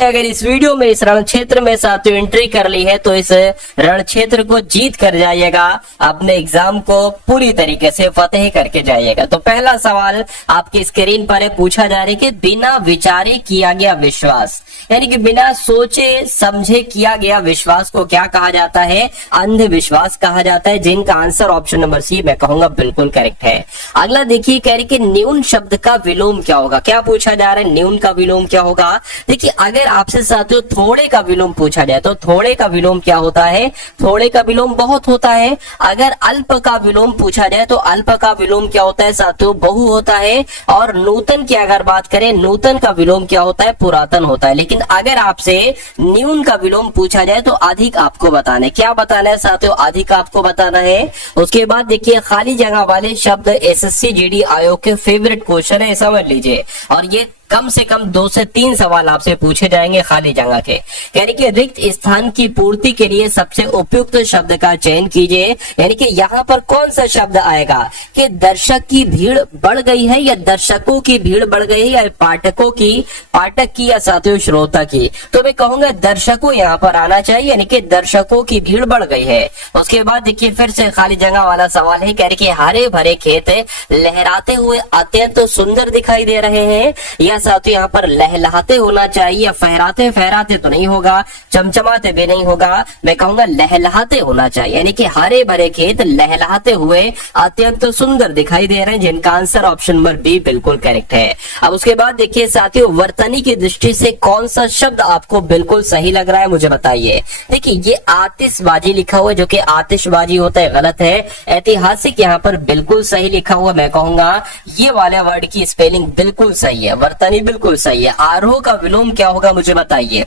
अगर इस वीडियो में इस रण क्षेत्र में साथियों एंट्री कर ली है तो इस रण क्षेत्र को जीत कर जाइएगा, अपने एग्जाम को पूरी तरीके से फतेह करके जाइएगा। तो पहला सवाल आपकी स्क्रीन पर है, पूछा जा रहा है कि बिना विचारे किया गया विश्वास, यानी कि बिना सोचे समझे किया गया विश्वास को क्या कहा जाता है? अंधविश्वास कहा जाता है, जिनका आंसर ऑप्शन नंबर सी मैं कहूंगा बिल्कुल करेक्ट है। अगला देखिए, कह रही कि न्यून शब्द का विलोम क्या होगा? क्या पूछा जा रहा है, न्यून का विलोम क्या होगा? देखिए अगर आपसे साथियों थोड़े का विलोम पूछा जाए तो थोड़े का विलोम क्या होता है? थोड़े का विलोम बहुत होता है। अगर अल्प का विलोम पूछा जाए तो अल्प का विलोम क्या होता है साथियों? बहु होता है। और नूतन की अगर बात करें, नूतन का विलोम क्या होता है? पुरातन होता है। लेकिन अगर आपसे न्यून का विलोम पूछा जाए तो अधिक आपको बताना है। क्या बताना है साथियों? अधिक आपको बताना है। उसके बाद देखिए, खाली जगह वाले शब्द एसएससी जीडी आयोग के फेवरेट क्वेश्चन है, समझ लीजिए। और ये कम से कम 2 से 3 सवाल आपसे पूछे जाएंगे खाली जगह के। यानी कि रिक्त स्थान की पूर्ति के लिए सबसे उपयुक्त शब्द का चयन कीजिए। यानी कि यहाँ पर कौन सा शब्द आएगा कि दर्शक की भीड़ बढ़ गई है, या दर्शकों की भीड़ बढ़ गई है, या पाठकों की, पाठक की, या साथियों श्रोता की? तो मैं कहूंगा दर्शकों यहाँ पर आना चाहिए, यानी कि दर्शकों की भीड़ बढ़ गई है। उसके बाद देखिए फिर से खाली जगह वाला सवाल है, कह रहे कि हरे भरे खेत लहराते हुए अत्यंत सुंदर दिखाई दे रहे हैं, या साथियों यहाँ पर लहलहाते होना चाहिए, या फहराते, फहराते तो नहीं होगा, चमचमाते भी नहीं होगा, मैं कहूंगा लहलहाते होना चाहिए। यानी कि हरे भरे खेत लहलहाते हुए अत्यंत सुंदर दिखाई दे रहे हैं, जिनका आंसर ऑप्शन नंबर बी बिल्कुल करेक्ट है। अब उसके बाद देखिए साथियों, वर्तनी की दृष्टि से कौन सा शब्द आपको बिल्कुल सही लग रहा है, मुझे बताइए। देखिए ये आतिशबाजी लिखा हुआ है, जो कि आतिशबाजी होता है, गलत है। ऐतिहासिक यहाँ पर बिल्कुल सही लिखा हुआ, मैं कहूंगा ये वाले वर्ड की स्पेलिंग बिल्कुल सही है, वर्तनी बिल्कुल सही है। आरोह का विलोम क्या होगा, मुझे बताइए।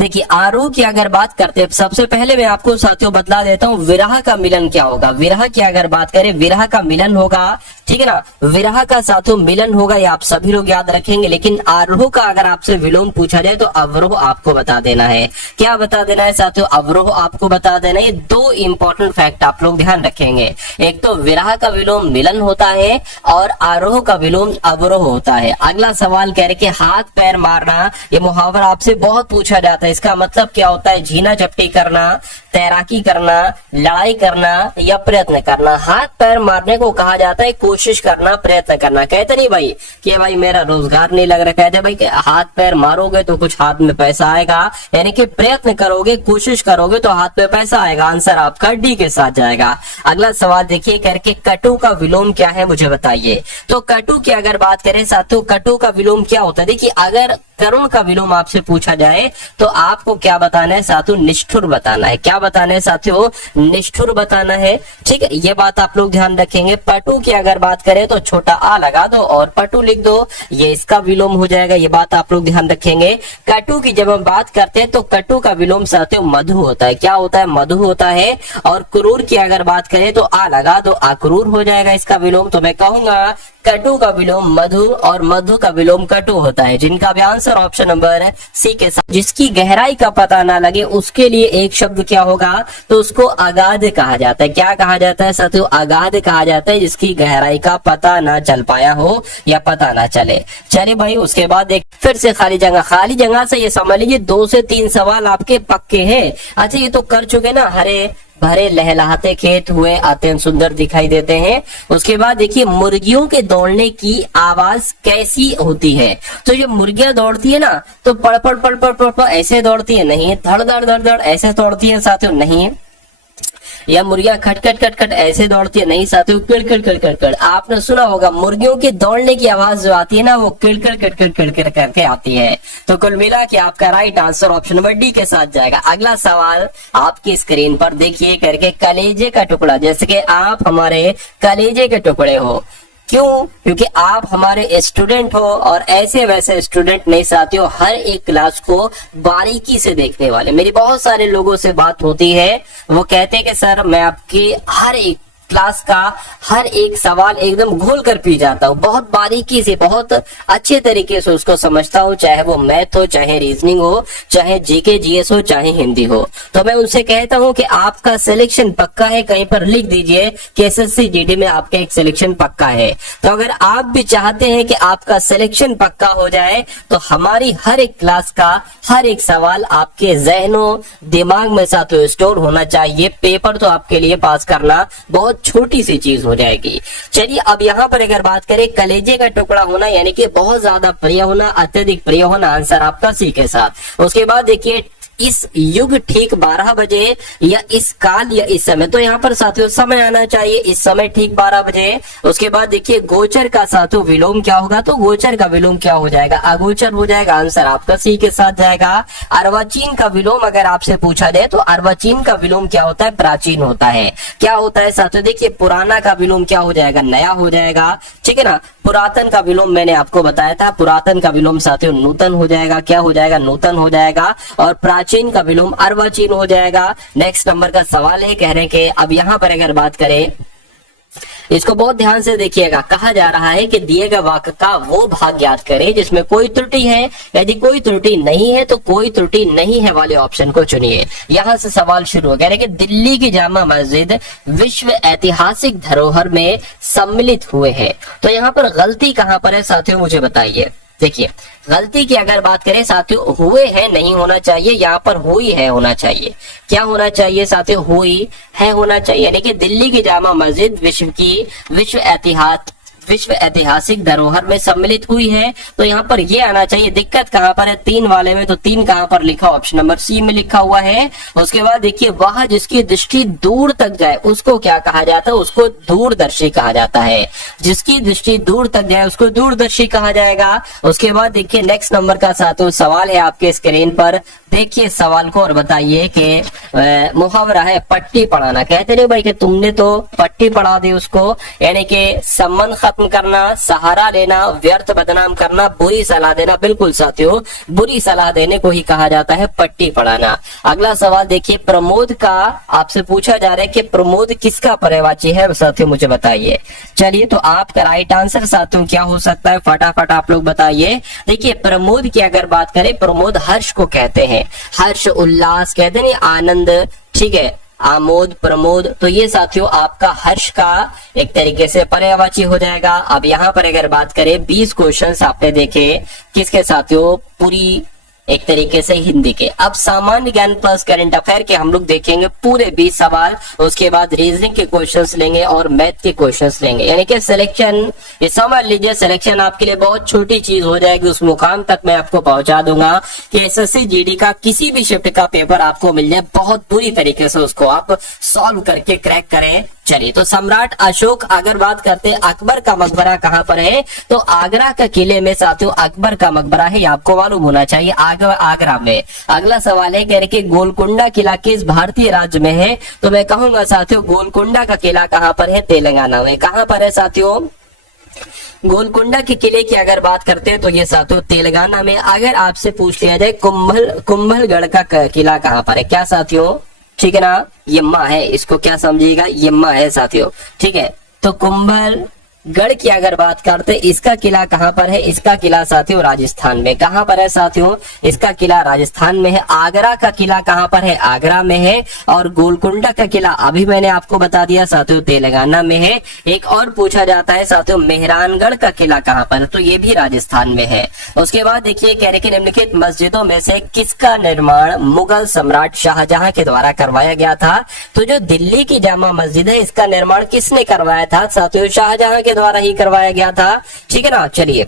देखिए आरोह की अगर बात करते हैं, सबसे पहले मैं आपको साथियों बतला देता हूँ विरह का मिलन क्या होगा। विरह की अगर बात करें, विरह का मिलन होगा, ठीक है ना। विरह का साथियों मिलन होगा, ये आप सभी लोग याद रखेंगे। लेकिन आरोह का अगर आपसे विलोम पूछा जाए तो अवरोह आपको बता देना है। क्या बता देना है साथियों? अवरोह आपको बता देना है। 2 इंपॉर्टेंट फैक्ट आप लोग ध्यान रखेंगे, एक तो विरह का विलोम मिलन होता है और आरोह का विलोम अवरोह होता है। अगला सवाल कह रहे कि हाथ पैर मारना, ये मुहावरा आपसे बहुत पूछा जाता है, इसका मतलब क्या होता है? झीना झपटी करना, तैराकी करना, लड़ाई करना, या प्रयत्न करना। हाथ पैर मारने को कहा जाता है कोशिश करना, प्रयत्न करना। कहते नहीं भाई कि भाई मेरा रोजगार नहीं लग रहा, कहते भाई कि हाथ पैर मारोगे तो कुछ हाथ में पैसा आएगा, यानी कि प्रयत्न करोगे, कोशिश करोगे तो हाथ में पैसा आएगा। आंसर आपका डी के साथ जाएगा। अगला सवाल देखिए, करके कटु का विलोम क्या है, मुझे बताइए। तो कटु की अगर बात करें साथियों, कटु का विलोम क्या होता है? देखिए अगर करुण का विलोम आपसे पूछा जाए तो आपको क्या बताना है साथियों? निष्ठुर बताना है। क्या बताना है साथियों? निष्ठुर बताना है, ठीक है। ये बात आप लोग ध्यान रखेंगे। पटु की अगर बात करें तो छोटा आ लगा दो और पटु लिख दो, ये इसका विलोम हो जाएगा। ये बात आप लोग ध्यान रखेंगे। कटु की जब हम बात करते हैं तो कटु का विलोम साथियों मधु होता है। क्या होता है? मधु होता है। और क्रूर की अगर बात करें तो आ लगा दो, अक्रूर हो जाएगा इसका विलोम। तो मैं कहूंगा कटु का विलोम मधु और मधु का विलोम कटु होता है, जिनका भी आंसर ऑप्शन नंबर सी के साथ। जिसकी गहराई का पता ना लगे उसके लिए एक शब्द क्या होगा? तो उसको अगाध कहा जाता है। क्या कहा जाता है साथियों? अगाध कहा जाता है, जिसकी गहराई का पता ना चल पाया हो या पता ना चले। चले भाई, उसके बाद एक फिर से खाली जगह से ये समझ लीजिए 2 से 3 सवाल आपके पक्के हैं। अच्छा ये तो कर चुके ना, हरे भरे लहलहाते खेत हुए अत्यंत सुंदर दिखाई देते हैं। उसके बाद देखिए, मुर्गियों के दौड़ने की आवाज कैसी होती है? तो जब मुर्गियां दौड़ती है ना तो पड़ पड़ पड़ पड़ पड़ पड़ ऐसे दौड़ती है, नहीं। धड़ धड़ धड़ धड़ ऐसे दौड़ती है साथियों, नहीं। या मुर्गियां खट खट खट खट ऐसे दौड़ती है, नहीं साथियों। किड़ किड़ किड़ किड़ किड़, आपने सुना होगा मुर्गियों के दौड़ने की आवाज जो आती है ना, वो किड़ किड़ किड़ किड़ किड़ किड़ करके आती है। तो कुल मिला के आपका right answer option number D के साथ जाएगा। अगला सवाल आपकी स्क्रीन पर देखिए, करके कलेजे का टुकड़ा, जैसे कि आप हमारे कलेजे के टुकड़े हो। क्यों? क्योंकि आप हमारे स्टूडेंट हो और ऐसे वैसे स्टूडेंट नहीं साथियों, हर एक क्लास को बारीकी से देखने वाले। मेरी बहुत सारे लोगों से बात होती है, वो कहते हैं कि सर मैं आपकी हर एक क्लास का हर एक सवाल एकदम घोल कर पी जाता हूँ, बहुत बारीकी से, बहुत अच्छे तरीके से उसको समझता हूँ, चाहे वो मैथ हो, चाहे रीजनिंग हो, चाहे जीके जीएस हो, चाहे हिंदी हो। तो मैं उनसे कहता हूँ कि आपका सिलेक्शन पक्का है, कहीं पर लिख दीजिए कि एसएससी जीडी में आपका एक सिलेक्शन पक्का है। तो अगर आप भी चाहते हैं कि आपका सिलेक्शन पक्का हो जाए तो हमारी हर एक क्लास का हर एक सवाल आपके जहनों दिमाग में साथ स्टोर होना चाहिए। पेपर तो आपके लिए पास करना बहुत छोटी सी चीज हो जाएगी। चलिए अब यहाँ पर अगर बात करें कलेजे का टुकड़ा होना, यानी कि बहुत ज्यादा प्रिय होना, अत्यधिक प्रिय होना, आंसर आपका सी के साथ। उसके बाद देखिए इस युग ठीक 12 बजे या इस काल या इस समय, तो यहाँ पर साथियों समय आना चाहिए, इस समय ठीक 12 बजे। उसके बाद देखिए गोचर का साथियों विलोम क्या होगा, तो गोचर का विलोम क्या हो जाएगा, अगोचर हो जाएगा, आंसर आपका सी के साथ जाएगा। अर्वाचीन का विलोम अगर आपसे पूछा जाए तो अर्वाचीन का विलोम क्या होता है, प्राचीन होता है। क्या होता है साथियों, देखिए पुराना का विलोम क्या हो जाएगा, नया हो जाएगा, ठीक है ना। पुरातन का विलोम मैंने आपको बताया था, पुरातन का विलोम साथियों नूतन हो जाएगा, क्या हो जाएगा, नूतन हो जाएगा। और प्राचीन का विलोम अर्वाचीन हो जाएगा। नेक्स्ट नंबर का सवाल है, कह रहे हैं कि अब यहाँ पर अगर बात करें, इसको बहुत ध्यान से देखिएगा, कहा जा रहा है कि दिए गए वाक्य का वो भाग ज्ञात करें जिसमें कोई त्रुटि है, यदि कोई त्रुटि नहीं है तो कोई त्रुटि नहीं है वाले ऑप्शन को चुनिए। यहां से सवाल शुरू हो गया है कि दिल्ली की जामा मस्जिद विश्व ऐतिहासिक धरोहर में सम्मिलित हुए हैं। तो यहाँ पर गलती कहां पर है साथियों, मुझे बताइए। देखिए गलती की अगर बात करें साथियों, हुए हैं नहीं होना चाहिए, यहाँ पर हुई है होना चाहिए। क्या होना चाहिए साथियों, हुई है होना चाहिए, यानी कि दिल्ली की जामा मस्जिद विश्व ऐतिहासिक धरोहर में सम्मिलित हुई है। तो यहाँ पर ये आना चाहिए। दिक्कत कहाँ पर है, 3 वाले में, तो 3 कहाँ पर लिखा, ऑप्शन नंबर सी में लिखा हुआ है। उसके बाद देखिए वह जिसकी दृष्टि दूर तक जाए उसको क्या कहा जाता है, उसको दूरदर्शी कहा जाता है। जिसकी दृष्टि दूर तक जाए उसको दूरदर्शी कहा जाएगा। उसके बाद देखिए नेक्स्ट नंबर का साथियों सवाल है आपके स्क्रीन पर, देखिए सवाल को और बताइए कि मुहावरा है पट्टी पढ़ाना। कहते नहीं भाई कि तुमने तो पट्टी पढ़ा दी उसको, यानी कि संबंध खत्म करना, सहारा लेना, व्यर्थ बदनाम करना, बुरी सलाह देना। बिल्कुल साथियों, बुरी सलाह देने को ही कहा जाता है पट्टी पढ़ाना। अगला सवाल देखिए प्रमोद का आपसे पूछा जा रहा है कि प्रमोद किसका पर्यायवाची है साथियों, मुझे बताइए। चलिए तो आपका राइट आंसर साथियों क्या हो सकता है, फटाफट आप लोग बताइए। देखिए प्रमोद की अगर बात करें, प्रमोद हर्ष को कहते हैं, हर्ष उल्लास कहते हैं, आनंद, ठीक है, आमोद, प्रमोद। तो ये साथियों आपका हर्ष का एक तरीके से पर्यायवाची हो जाएगा। अब यहाँ पर अगर बात करें 20 क्वेश्चंस आपने देखे किसके साथियों, पूरी एक तरीके से हिंदी के। अब सामान्य ज्ञान प्लस करंट अफेयर के हम लोग देखेंगे पूरे 20 सवाल, उसके बाद रीजनिंग के क्वेश्चंस लेंगे और मैथ के क्वेश्चंस लेंगे। यानी कि सिलेक्शन, ये समझ लीजिए सिलेक्शन आपके लिए बहुत छोटी चीज हो जाएगी। उस मुकाम तक मैं आपको पहुंचा दूंगा कि एसएससी जीडी का किसी भी शिफ्ट का पेपर आपको मिल जाए, बहुत बुरी तरीके से उसको आप सॉल्व करके क्रैक करें। चलिए तो सम्राट अशोक अगर बात करते हैं, अकबर का मकबरा कहां पर है, तो आगरा का किले में साथियों अकबर का मकबरा है, आपको मालूम होना चाहिए, आगरा में। अगला सवाल है कह रहे कि गोलकुंडा किला किस भारतीय राज्य में है, तो मैं कहूंगा साथियों गोलकुंडा का किला कहां पर है, तेलंगाना में। कहां पर है साथियों, गोलकुंडा के किले की अगर बात करते हैं तो ये साथियों तेलंगाना में। अगर आपसे पूछ लिया जाए कुंभलगढ़ का किला कहां पर है, क्या साथियों, ठीक है ना, यम्मा है, इसको क्या समझिएगा, यम्मा है साथियों, ठीक है। तो कुंभलगढ़ की अगर बात करते इसका किला कहां पर है, इसका किला साथियों राजस्थान में। कहां पर है साथियों, इसका किला राजस्थान में है। आगरा का किला कहां पर है, आगरा में है। और गोलकुंडा का किला अभी मैंने आपको बता दिया साथियों तेलंगाना में है। एक और पूछा जाता है साथियों मेहरानगढ़ का किला कहां पर है, तो ये भी राजस्थान में है। उसके बाद देखिए कह रहे कि निम्नलिखित मस्जिदों में से किसका निर्माण मुगल सम्राट शाहजहां के द्वारा करवाया गया था, तो जो दिल्ली की जामा मस्जिद है इसका निर्माण किसने करवाया था साथियों, शाहजहां के द्वारा ही करवाया गया था, ठीक है ना। चलिए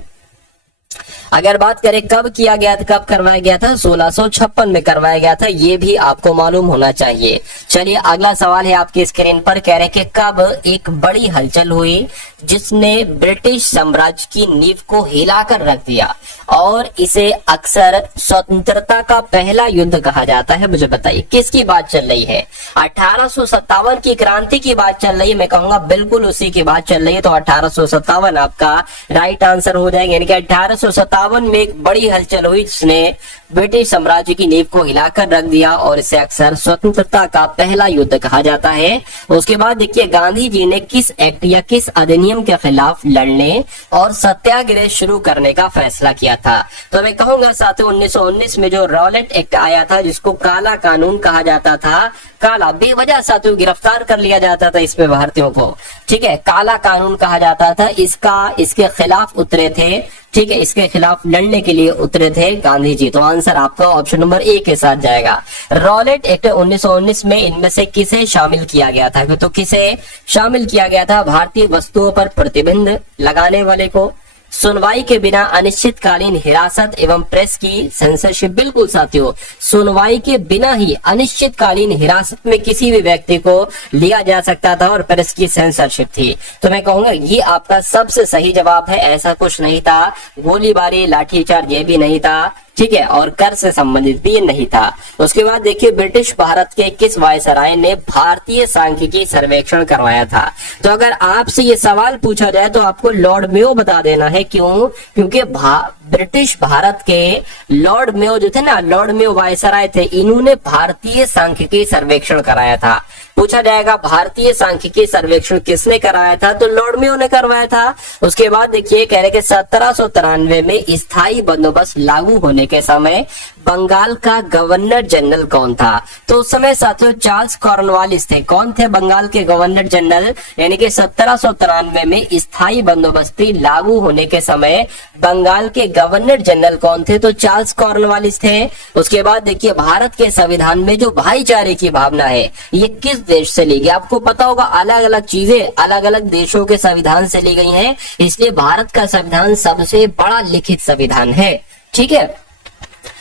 अगर बात करें कब किया गया था, कब करवाया गया था, 1656 में करवाया गया था, ये भी आपको मालूम होना चाहिए। चलिए अगला सवाल है आपकी स्क्रीन पर, कह रहे कि कब एक बड़ी हलचल हुई जिसने ब्रिटिश साम्राज्य की नींव को हिलाकर रख दिया और इसे अक्सर स्वतंत्रता का पहला युद्ध कहा जाता है? मुझे बताइए किसकी बात चल रही है? 1857 की क्रांति की बात चल रही है? मैं कहूंगा बिल्कुल उसी की बात चल रही है। तो 1857 आपका राइट आंसर हो जाएगा। यानी कि 1857 में एक बड़ी हलचल हुई जिसने ब्रिटिश साम्राज्य की नींव को हिलाकर रख दिया और इसे अक्सर स्वतंत्रता का पहला युद्ध कहा जाता है। उसके बाद देखिए गांधी जी ने किस एक्ट या किस अधिनियम के खिलाफ लड़ने और सत्याग्रह शुरू करने का फैसला किया था? तो मैं कहूंगा साथियों 1919 में जो रॉलेट एक्ट आया था, जिसको काला कानून कहा जाता था। काला बेवजह साथियों गिरफ्तार कर लिया जाता था इसमें भारतीयों को, ठीक है, काला कानून कहा जाता था। इसके खिलाफ उतरे थे, ठीक है, इसके खिलाफ लड़ने के लिए उतरे थे गांधी जी। तो आंसर आपका ऑप्शन नंबर ए के साथ जाएगा। रॉलेट एक्ट 1919 में इनमें से किसे शामिल किया गया था? तो किसे शामिल किया गया था? भारतीय वस्तुओं पर प्रतिबंध लगाने वाले को, सुनवाई के बिना अनिश्चितकालीन हिरासत एवं प्रेस की सेंसरशिप। बिल्कुल साथियों, सुनवाई के बिना ही अनिश्चितकालीन हिरासत में किसी भी व्यक्ति को लिया जा सकता था और प्रेस की सेंसरशिप थी। तो मैं कहूंगा ये आपका सबसे सही जवाब है। ऐसा कुछ नहीं था, गोलीबारी लाठीचार्ज ये भी नहीं था, ठीक है, और कर से संबंधित भी ये नहीं था। उसके बाद देखिए ब्रिटिश भारत के किस वायसराय ने भारतीय सांख्यिकी सर्वेक्षण करवाया था? तो अगर आपसे ये सवाल पूछा जाए तो आपको लॉर्ड मेयो बता देना है। क्यों? क्योंकि ब्रिटिश भारत के लॉर्ड मेयो जो थे ना, लॉर्ड मेयो वायसराय थे, इन्होंने भारतीय सांख्यिकी सर्वेक्षण कराया था। पूछा जाएगा भारतीय सांख्यिकी सर्वेक्षण किसने कराया था? तो लॉर्ड मेयो ने करवाया था। उसके बाद देखिए कह रहे कि 1793 में स्थायी बंदोबस्त लागू होने के समय बंगाल का गवर्नर जनरल कौन था? तो उस समय साथियों चार्ल्स कॉर्नवालिस थे। कौन थे बंगाल के गवर्नर जनरल? यानी कि 1793 में स्थायी बंदोबस्ती लागू होने के समय बंगाल के गवर्नर जनरल कौन थे? तो चार्ल्स कॉर्नवालिस थे। उसके बाद देखिए भारत के संविधान में जो भाईचारे की भावना है ये किस देश से ली गई? आपको पता होगा अलग अलग चीजें अलग अलग देशों के संविधान से ली गई हैं, इसलिए भारत का संविधान सबसे बड़ा लिखित संविधान है, ठीक है।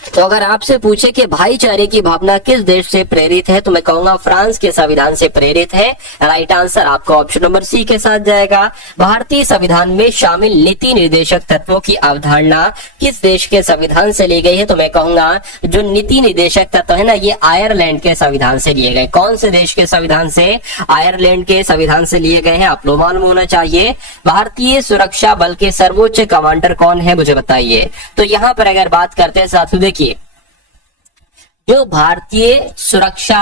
तो अगर आपसे पूछे कि भाईचारे की भावना किस देश से प्रेरित है, तो मैं कहूंगा फ्रांस के संविधान से प्रेरित है। राइट आंसर आपका ऑप्शन नंबर सी के साथ जाएगा। भारतीय संविधान में शामिल नीति निर्देशक तत्वों की अवधारणा किस देश के संविधान से ली गई है? तो मैं कहूंगा जो नीति निर्देशक तत्व है ना, ये आयरलैंड के संविधान से लिए गए। कौन से देश के संविधान से? आयरलैंड के संविधान से लिए गए हैं। आप लोग मालूम होना चाहिए। भारतीय सुरक्षा बल के सर्वोच्च कमांडर कौन है? मुझे बताइए। तो यहाँ पर अगर बात करते हैं साथियों, देखिए जो भारतीय सुरक्षा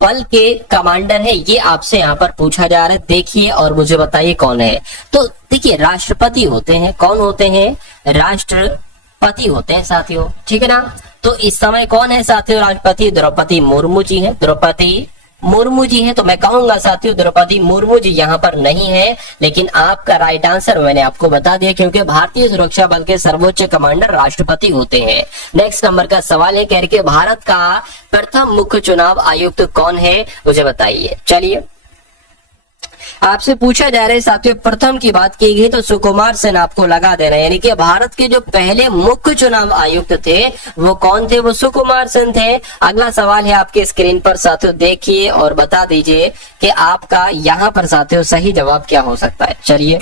बल के कमांडर है ये आपसे यहाँ पर पूछा जा रहा है। देखिए और मुझे बताइए कौन है। तो देखिए राष्ट्रपति होते हैं। कौन होते हैं? राष्ट्रपति होते हैं साथियों, ठीक है ना। तो इस समय कौन है साथियों राष्ट्रपति? द्रौपदी मुर्मू जी है। द्रौपदी मुर्मू जी है। तो मैं कहूंगा साथियों द्रौपदी मुर्मू जी यहाँ पर नहीं है, लेकिन आपका राइट आंसर मैंने आपको बता दिया, क्योंकि भारतीय सुरक्षा बल के सर्वोच्च कमांडर राष्ट्रपति होते हैं। नेक्स्ट नंबर का सवाल है, कह रहे कि भारत का प्रथम मुख्य चुनाव आयुक्त कौन है? मुझे बताइए। चलिए आपसे पूछा जा रहा है साथियों, प्रथम की बात की गई तो सुकुमार सेन आपको लगा देना है। यानी कि भारत के जो पहले मुख्य चुनाव आयुक्त थे वो कौन थे? वो सुकुमार सेन थे। अगला सवाल है आपके स्क्रीन पर साथियों, देखिए और बता दीजिए कि आपका यहाँ पर साथियों सही जवाब क्या हो सकता है। चलिए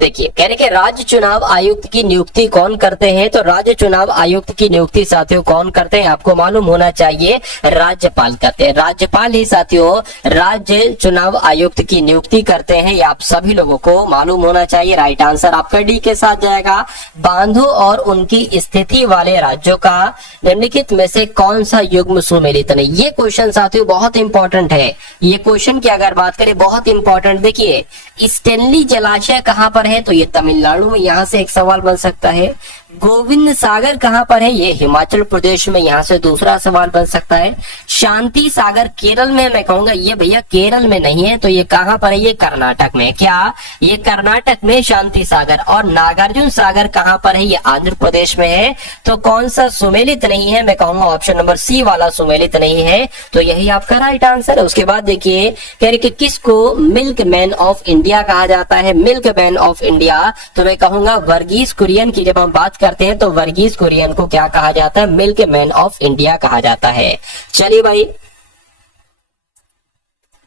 देखिए कह रहे कि राज्य चुनाव आयुक्त की नियुक्ति कौन करते हैं? तो राज्य चुनाव आयुक्त की नियुक्ति साथियों कौन करते हैं? आपको मालूम होना चाहिए, राज्यपाल करते हैं। राज्यपाल ही साथियों राज्य चुनाव आयुक्त की नियुक्ति करते हैं, ये आप सभी लोगों को मालूम होना चाहिए। राइट आंसर आपका डी के साथ जाएगा। बांधों और उनकी स्थिति वाले राज्यों का निम्नलिखित में से कौन सा युग्म सुमेलित नहीं? ये क्वेश्चन साथियों बहुत इंपॉर्टेंट है। ये क्वेश्चन की अगर बात करें बहुत इंपॉर्टेंट। देखिए स्टेनली जलाशय कहाँ पर है? तो ये तमिलनाडु में, यहाँ से एक सवाल बन सकता है। गोविंद सागर कहाँ पर है? ये हिमाचल प्रदेश में, यहाँ से दूसरा सवाल बन सकता है। शांति सागर केरल में, मैं कहूंगा ये भैया केरल में नहीं है, तो ये कहाँ पर है? ये कर्नाटक में। क्या ये कर्नाटक में शांति सागर? और नागार्जुन सागर कहाँ पर है? ये आंध्र प्रदेश में है। तो कौन सा सुमेलित नहीं है? मैं कहूंगा ऑप्शन नंबर सी वाला सुमेलित नहीं है, तो यही आपका राइट आंसर है। उसके बाद देखिए कह रहे कि किसको मिल्क मैन ऑफ इंडिया कहा जाता है? मिल्क मैन ऑफ इंडिया, तो मैं कहूंगा वर्गीस कुरियन की जब हम बात करते हैं तो वर्गीस कुरियन को क्या कहा जाता है? मिल्क मैन ऑफ इंडिया कहा जाता है। चलिए भाई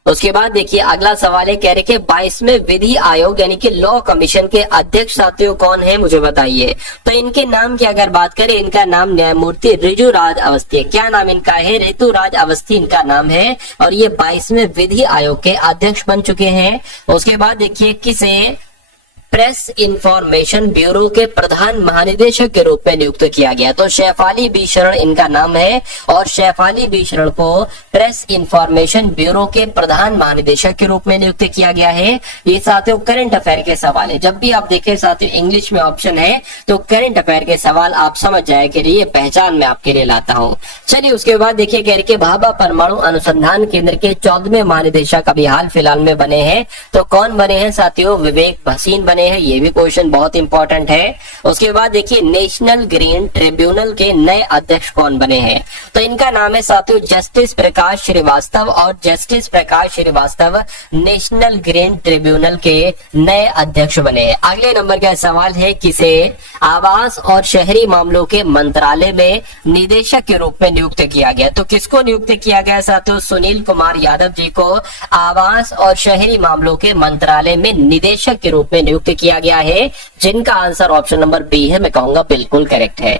उसके बाद देखिए अगला सवाल है, कह रहे कि 22वें विधि आयोग यानी कि लॉ कमीशन के अध्यक्ष साथियों कौन है, मुझे बताइए। तो इनके नाम की अगर बात करें, इनका नाम न्यायमूर्ति ऋजुराज अवस्थी है। क्या नाम इनका है? ऋतुराज अवस्थी इनका नाम है और ये 22वें विधि आयोग के अध्यक्ष बन चुके हैं। उसके बाद देखिए किसे प्रेस इंफॉर्मेशन ब्यूरो के प्रधान महानिदेशक के रूप में नियुक्त किया गया, तो शेफाली बी शरण इनका नाम है और शेफाली बी शरण को प्रेस इंफॉर्मेशन ब्यूरो के प्रधान महानिदेशक के रूप में नियुक्त किया गया है। ये साथियों करंट अफेयर के सवाल है, जब भी आप देखें साथियों इंग्लिश में ऑप्शन है तो करंट अफेयर के सवाल आप समझ जाए कि ये पहचान मैं आपके लिए लाता हूँ। चलिए उसके बाद देखिए कह रहे कि भाभा परमाणु अनुसंधान केंद्र के 14वें महानिदेशक अभी हाल फिलहाल में बने हैं, तो कौन बने हैं साथियों? विवेक भसीन बने हैं। ये भी क्वेश्चन बहुत इंपॉर्टेंट है। उसके बाद देखिए नेशनल ग्रीन ट्रिब्यूनल के नए अध्यक्ष कौन बने हैं, तो इनका नाम है साथियों जस्टिस प्रकाश श्रीवास्तव और जस्टिस प्रकाश श्रीवास्तव नेशनल ग्रीन ट्रिब्यूनल के नए अध्यक्ष बने हैं। अगले नंबर का सवाल है, किसे आवास और शहरी मामलों के मंत्रालय में निदेशक के रूप में नियुक्त किया गया? तो किसको नियुक्त किया गया साथियों? सुनील कुमार यादव जी को आवास और शहरी मामलों के मंत्रालय में निदेशक के रूप में नियुक्त किया गया है, जिनका आंसर ऑप्शन नंबर बी है। मैं कहूंगा बिल्कुल करेक्ट है।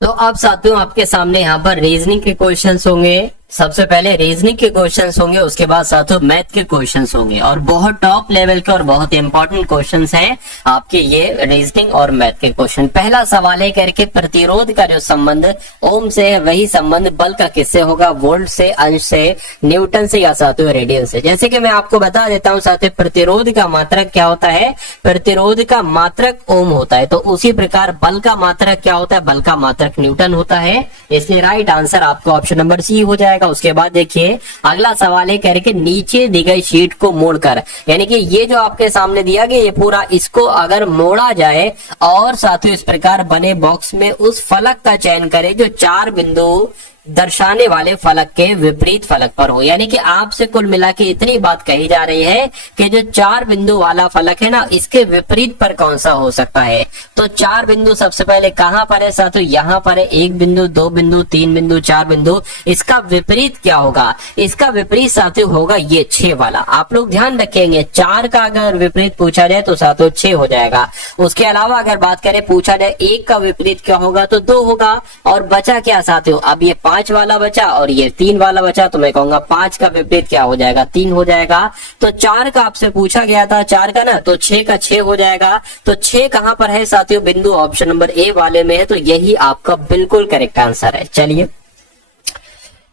तो अब साथियों आपके सामने यहाँ पर रीजनिंग के क्वेश्चंस होंगे। सबसे पहले रीजनिंग के क्वेश्चंस होंगे, उसके बाद साथियों मैथ के क्वेश्चंस होंगे और बहुत टॉप लेवल के और बहुत इंपॉर्टेंट क्वेश्चंस हैं आपके ये रीजनिंग और मैथ के क्वेश्चन। पहला सवाल है करके प्रतिरोध का जो संबंध ओम से है वही संबंध बल का किससे होगा? वोल्ट से, अंश से, न्यूटन से या साथियों रेडियन से। जैसे कि मैं आपको बता देता हूं साथियों प्रतिरोध का मात्रक क्या होता है? प्रतिरोध का मात्रक ओम होता है। तो उसी प्रकार बल का मात्रक क्या होता है? बल का मात्रक न्यूटन होता है। इसलिए राइट आंसर आपको ऑप्शन नंबर सी हो जाएगा। उसके बाद देखिए अगला सवाल है कह रहे कि नीचे दी गई शीट को मोड़कर, यानी कि ये जो आपके सामने दिया गया ये पूरा, इसको अगर मोड़ा जाए और साथियों इस प्रकार बने बॉक्स में उस फलक का चयन करें जो 4 बिंदु दर्शाने वाले फलक के विपरीत फलक पर हो। यानी कि आपसे कुल मिला के इतनी बात कही जा रही है कि जो 4 बिंदु वाला फलक है ना, इसके विपरीत पर कौन सा हो सकता है? तो 4 बिंदु सबसे पहले कहां पर है साथियों? यहां पर है। 1 बिंदु, 2 बिंदु, 3 बिंदु, 4 बिंदु। इसका विपरीत क्या होगा? इसका विपरीत साथियों होगा ये 6 वाला। आप लोग ध्यान रखेंगे 4 का अगर विपरीत पूछा जाए तो साथियों 6 हो जाएगा। उसके अलावा अगर बात करें पूछा जाए 1 का विपरीत क्या होगा तो 2 होगा। और बचा क्या साथियों? अब ये 5 वाला बचा और ये 3 वाला बचा, तो मैं कहूंगा 5 का विपरीत क्या हो जाएगा? 3 हो जाएगा। तो 4 का आपसे पूछा गया था 4 का ना, तो 6 का 6 हो जाएगा। तो 6 कहां पर है साथियों? बिंदु ऑप्शन नंबर ए वाले में है, तो यही आपका बिल्कुल करेक्ट आंसर है। चलिए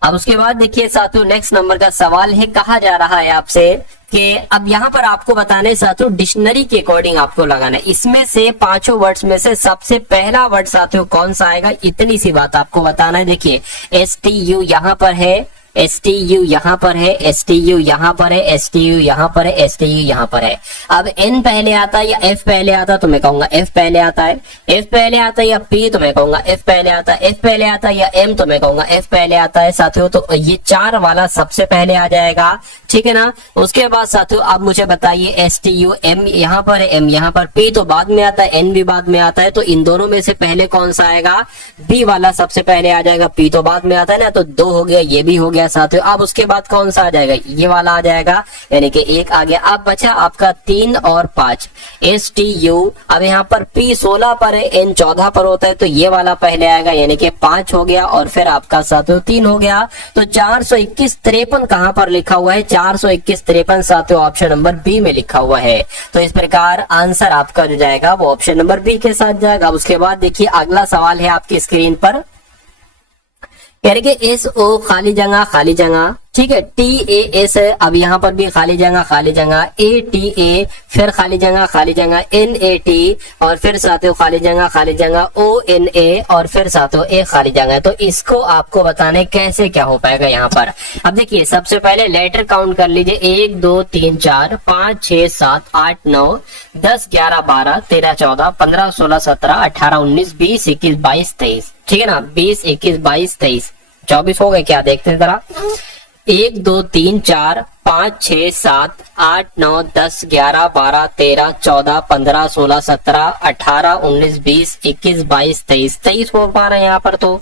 अब उसके बाद देखिए साथियों नेक्स्ट नंबर का सवाल है, कहा जा रहा है आपसे कि अब यहाँ पर आपको बताने साथियों डिक्शनरी के अकॉर्डिंग आपको लगाना है। इसमें से 5 वर्ड्स में से सबसे पहला वर्ड साथियों कौन सा आएगा, इतनी सी बात आपको बताना है। देखिए STU यहाँ पर है, STU यहाँ पर है, STU यहाँ पर है, STU यहाँ पर है, STU यहाँ पर है। अब N पहले आता है या F पहले आता है तो मैं कहूंगा F पहले आता है। F पहले आता है या P तो मैं कहूंगा F पहले आता है। F पहले आता है या M तो मैं कहूंगा F पहले आता है साथियों। तो ये 4 वाला सबसे पहले आ जाएगा, ठीक है ना। उसके बाद साथियों अब मुझे बताइए STU M यहाँ पर है, M यहाँ पर, P तो बाद में आता है, N भी बाद में आता है। तो इन दोनों में से पहले कौन सा आएगा? B वाला सबसे पहले आ जाएगा। P तो बाद में आता है ना, तो 2 हो गया, ये भी हो गया साथियों। अब उसके बाद कौन सा आ जाएगा? ये वाला आ जाएगा, यानी कि 1 आ गया। अब बचा आपका 3 और 5 STU। अब यहाँ पर P 16 पर है, N 14 पर होता है, तो ये वाला पहले आएगा, यानी कि 5 हो गया और फिर आपका साथियों 3 हो गया। तो 421 53 कहां पर लिखा हुआ है? 421 53 साथियों ऑप्शन नंबर बी में लिखा हुआ है। तो इस प्रकार आंसर आपका जो जाएगा वो ऑप्शन नंबर बी के साथ जाएगा। उसके बाद देखिए अगला सवाल है आपकी स्क्रीन पर, कह रहे कि SO खाली जगह, ठीक है, TAS है। अब यहाँ पर भी खाली जगह, ATA फिर खाली जगह, NAT और फिर साथियों खाली जगह, ONA और फिर साथियों A खाली जगह। तो इसको आपको बताने कैसे क्या हो पाएगा यहाँ पर। अब देखिए सबसे पहले लेटर काउंट कर लीजिए, 1 2 3 4 5 6 7 8 9 10 11 12 13 14 15 16 17 18 19 20 21 22 23, ठीक है ना। 20 21 22 23 24 हो गए क्या? देखते हैं जरा। 1 2 3 4 5 6 7 8 9 10 11 12 13 14 15 16 17 18 19 20 21 22 23 23 हो पा रहे हैं यहाँ पर, तो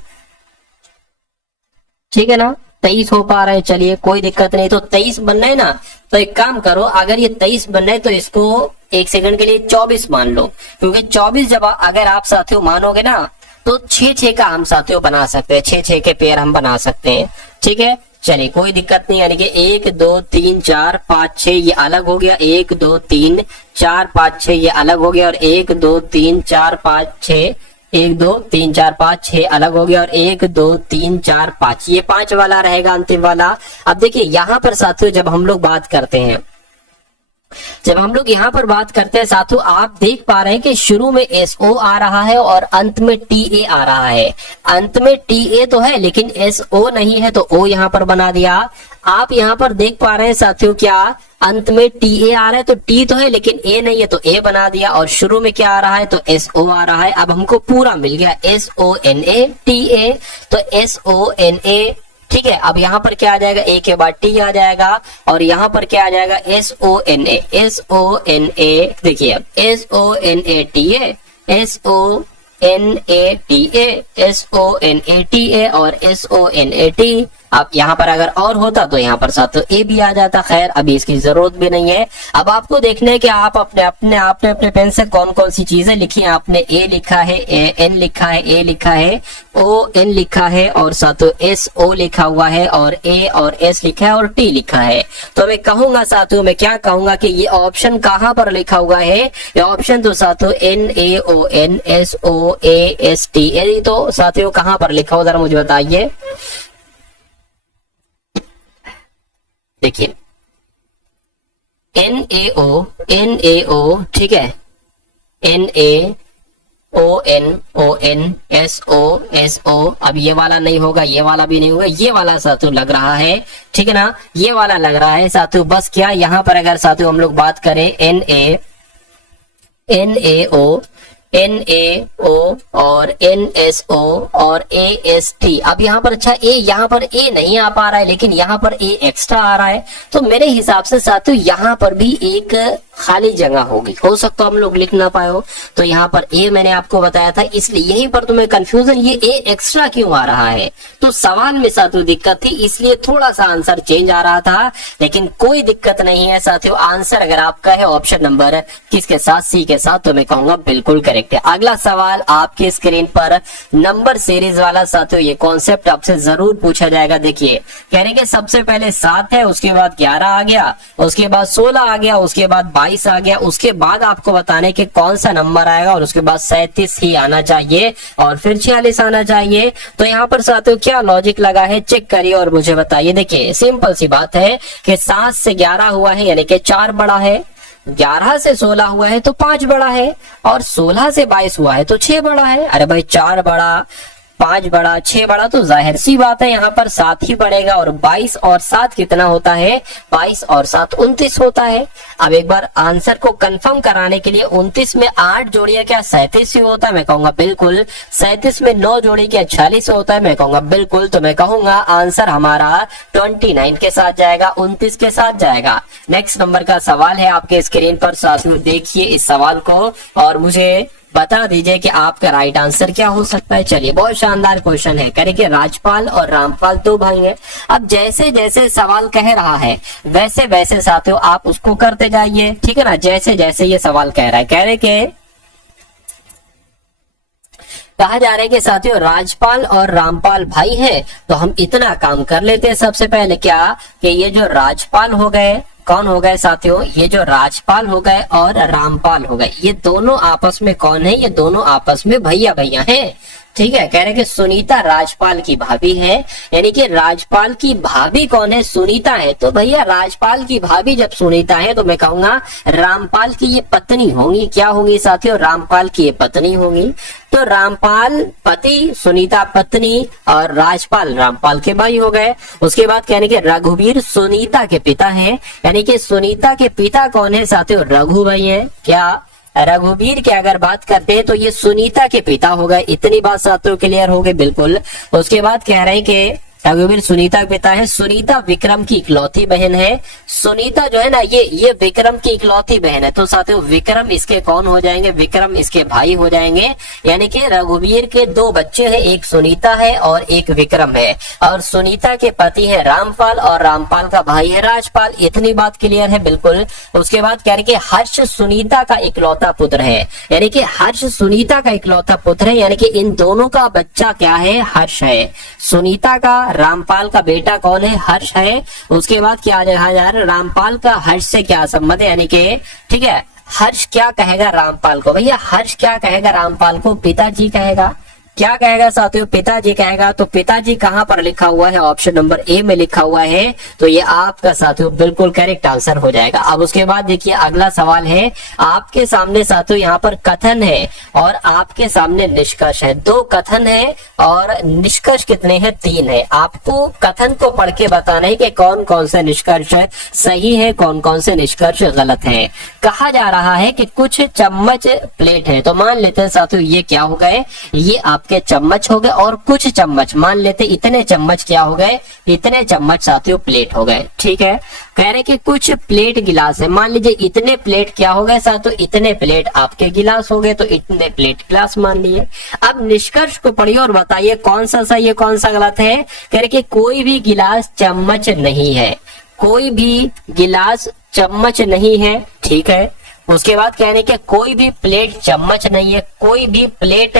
ठीक है ना। 23 हो पा रहा है, चलिए कोई दिक्कत नहीं। तो 23 बनना है ना, तो एक काम करो, अगर ये 23 बनना है तो इसको एक सेकंड के लिए 24 मान लो, क्योंकि 24 जब अगर आप साथियों मानोगे ना तो 6-6 का हम साथियों बना सकते हैं, 6-6 के पेयर हम बना सकते हैं। ठीक है, चलिए कोई दिक्कत नहीं। यानी कि 1 2 3 4 5 6 ये अलग हो गया, 1 2 3 4 5 6 ये अलग हो गया, और 1 2 3 4 5 6 1 2 3 4 5 6 अलग हो गया, और 1 2 3 4 5 ये 5 वाला रहेगा अंतिम वाला। अब देखिए यहाँ पर साथियों जब हम लोग बात करते हैं, जब हम लोग यहाँ पर बात करते हैं साथियों, आप देख पा रहे हैं कि शुरू में SO आ रहा है और अंत में TA आ रहा है। अंत में TA तो है लेकिन SO नहीं है, तो O यहाँ पर बना दिया। आप यहाँ पर देख पा रहे हैं साथियों, क्या अंत में TA आ रहा है, तो T तो है लेकिन A नहीं है, तो A बना दिया। और शुरू में क्या आ रहा है, तो SO आ रहा है। अब हमको पूरा मिल गया SONA TA, तो SONA। ठीक है, अब यहाँ पर क्या आ जाएगा, A के बाद T आ जाएगा, और यहाँ पर क्या आ जाएगा, SONA। देखिए अब SONATA, SONATA और SONAT। अब यहाँ पर अगर और होता तो यहाँ पर साथ तो A भी आ जाता। खैर अभी इसकी जरूरत भी नहीं है। अब आपको देखना है कि आप अपने पेन से कौन कौन सी चीजें लिखी हैं। आपने A लिखा है, N लिखा है, A लिखा है, ON लिखा है, और साथ SO लिखा हुआ है, और A और S लिखा है, और T लिखा है। तो मैं कहूंगा साथियों, मैं क्या कहूंगा कि ये ऑप्शन कहाँ पर लिखा हुआ है, ये ऑप्शन तो साथियों NAONSOAST, तो साथियों कहाँ पर लिखा हो, जरा मुझे बताइए। देखिए NAO, ठीक है, NAONONSO। अब ये वाला नहीं होगा, ये वाला भी नहीं होगा, ये वाला साथियों लग रहा है, ठीक है ना, ये वाला लग रहा है साथियों। बस क्या यहाँ पर अगर साथियों हम लोग बात करें NAO और NSO और AST। अब यहाँ पर अच्छा यहाँ पर A नहीं आ पा रहा है, लेकिन यहाँ पर A एक्स्ट्रा आ रहा है, तो मेरे हिसाब से साथियों यहाँ पर भी एक खाली जगह होगी, हो सकता हम लोग लिख ना पाए हो। तो यहाँ पर A मैंने आपको बताया था, इसलिए यहीं पर तुम्हें कंफ्यूजन, ये A एक्स्ट्रा क्यों आ रहा है, तो सवाल में साथियों दिक्कत थी, इसलिए थोड़ा सा आंसर चेंज आ रहा था, लेकिन कोई दिक्कत नहीं है साथियों। आंसर अगर आपका है ऑप्शन नंबर किसके साथ, C के साथ, तो मैं कहूंगा बिल्कुल करेक्ट है। अगला सवाल आपके स्क्रीन पर नंबर सीरीज वाला साथियों, ये कॉन्सेप्ट आपसे जरूर पूछा जाएगा। देखिए कह रहे कि सबसे पहले 7 है, उसके बाद 11 आ गया, उसके बाद 16 आ गया, उसके बाद 22 आ गया, उसके बाद आपको बताने के कौन सा नंबर आएगा, और उसके बाद 37 ही आना चाहिए, और फिर 46 आना चाहिए। तो यहाँ पर साथियों क्या लॉजिक लगा है, चेक करिए और मुझे बताइए। देखिए सिंपल सी बात है कि 7 से 11 हुआ है, यानी कि 4 बड़ा है, 11 से 16 हुआ है तो 5 बड़ा है, और 16 से 22 हुआ है तो 6 बड़ा है। अरे भाई 4 बड़ा, 5 बड़ा, 6 बड़ा, तो जाहिर सी बात है यहाँ पर 7 ही पड़ेगा। और 22 और 7 कितना होता है, 22 और 7 29 होता है। अब एक बार आंसर को कंफर्म कराने के लिए 29 में 8 जोड़िए क्या 37 ही होता है, मैं कहूंगा बिल्कुल। 37 में 9 जोड़ी क्या 46 होता है, मैं कहूंगा बिल्कुल। तो मैं कहूंगा आंसर हमारा 29 के साथ जाएगा, 29 के साथ जाएगा। नेक्स्ट नंबर का सवाल है आपके स्क्रीन पर, साथियों देखिए इस सवाल को और मुझे बता दीजिए कि आपका राइट आंसर क्या हो सकता है। चलिए बहुत शानदार क्वेश्चन है, कह रहे कि राजपाल और रामपाल 2 भाई हैं। अब जैसे जैसे सवाल कह रहा है वैसे वैसे साथियों आप उसको करते जाइए, ठीक है ना, जैसे जैसे ये सवाल कह रहा है। कह रहे कि कहा जा रहा है कि साथियों राजपाल और रामपाल भाई हैं, तो हम इतना काम कर लेते हैं सबसे पहले क्या कि ये जो राजपाल हो गए, कौन हो गए साथियों, ये जो राजपाल हो गए और रामपाल हो गए, ये दोनों आपस में कौन है, ये दोनों आपस में भैया भैया हैं। ठीक है, कह रहे कि सुनीता राजपाल की भाभी है, यानी कि राजपाल की भाभी कौन है, सुनीता है। तो भैया राजपाल की भाभी जब सुनीता है तो मैं कहूंगा रामपाल की ये पत्नी होंगी। क्या होंगी साथियों, रामपाल की ये पत्नी होंगी। तो रामपाल पति, सुनीता पत्नी, और राजपाल रामपाल के भाई हो गए। उसके बाद कहने के रघुवीर सुनीता के पिता हैं, यानी कि सुनीता के पिता कौन है साथियों, रघु भाई है। क्या रघुवीर की अगर बात करते हैं तो ये सुनीता के पिता हो गए। इतनी बात साथियों क्लियर हो गई बिल्कुल। उसके बाद कह रहे हैं कि रघुवीर सुनीता के पिता है। सुनीता विक्रम की इकलौती बहन है। सुनीता जो है ना ये विक्रम की इकलौती बहन है। तो साथियों विक्रम इसके कौन हो जाएंगे, विक्रम इसके भाई हो जाएंगे। यानी कि रघुवीर के 2 बच्चे हैं, एक सुनीता है और एक विक्रम है। और सुनीता के पति है रामपाल और रामपाल का भाई है राजपाल। इतनी बात क्लियर है बिल्कुल। उसके बाद कह रहे कि हर्ष सुनीता का इकलौता पुत्र है, यानी कि हर्ष सुनीता का इकलौता पुत्र है, यानी कि इन दोनों का बच्चा क्या है, हर्ष है। सुनीता का रामपाल का बेटा कौन है, हर्ष है। उसके बाद क्या कहा यार, रामपाल का हर्ष से क्या संबंध है, यानी कि ठीक है, हर्ष क्या कहेगा रामपाल को, भैया हर्ष क्या कहेगा रामपाल को, पिताजी कहेगा। क्या कहेगा साथियों, पिताजी कहेगा। तो पिताजी कहां पर लिखा हुआ है, ऑप्शन नंबर ए में लिखा हुआ है। तो ये आपका साथियों बिल्कुल करेक्ट आंसर हो जाएगा। अब उसके बाद देखिए अगला सवाल है आपके सामने साथियों, यहाँ पर कथन है और आपके सामने निष्कर्ष है। 2 कथन है और निष्कर्ष कितने हैं, 3 है। आपको कथन को पढ़ के बताना है कि कौन कौन से निष्कर्ष सही है, कौन कौन से निष्कर्ष गलत है। कहा जा रहा है कि कुछ चम्मच प्लेट है, तो मान लेते हैं साथियों ये क्या हो गए, ये आपके चम्मच हो गए। और कुछ चम्मच, मान लेते इतने चम्मच क्या हो गए, इतने चम्मच साथियों प्लेट हो गए। ठीक है, कह रहे कि कुछ प्लेट गिलास है, मान लीजिए इतने प्लेट क्या हो गए साथियों, इतने प्लेट आपके गिलास हो गए, तो इतने प्लेट गिलास मान लिए। अब निष्कर्ष को पढ़िए और बताइए कौन सा सही है, कौन सा गलत है। कह रहे कि कोई भी गिलास चम्मच नहीं है, कोई भी गिलास चम्मच नहीं है। ठीक है, उसके बाद कह रहे कि कोई भी प्लेट चम्मच नहीं है, कोई भी प्लेट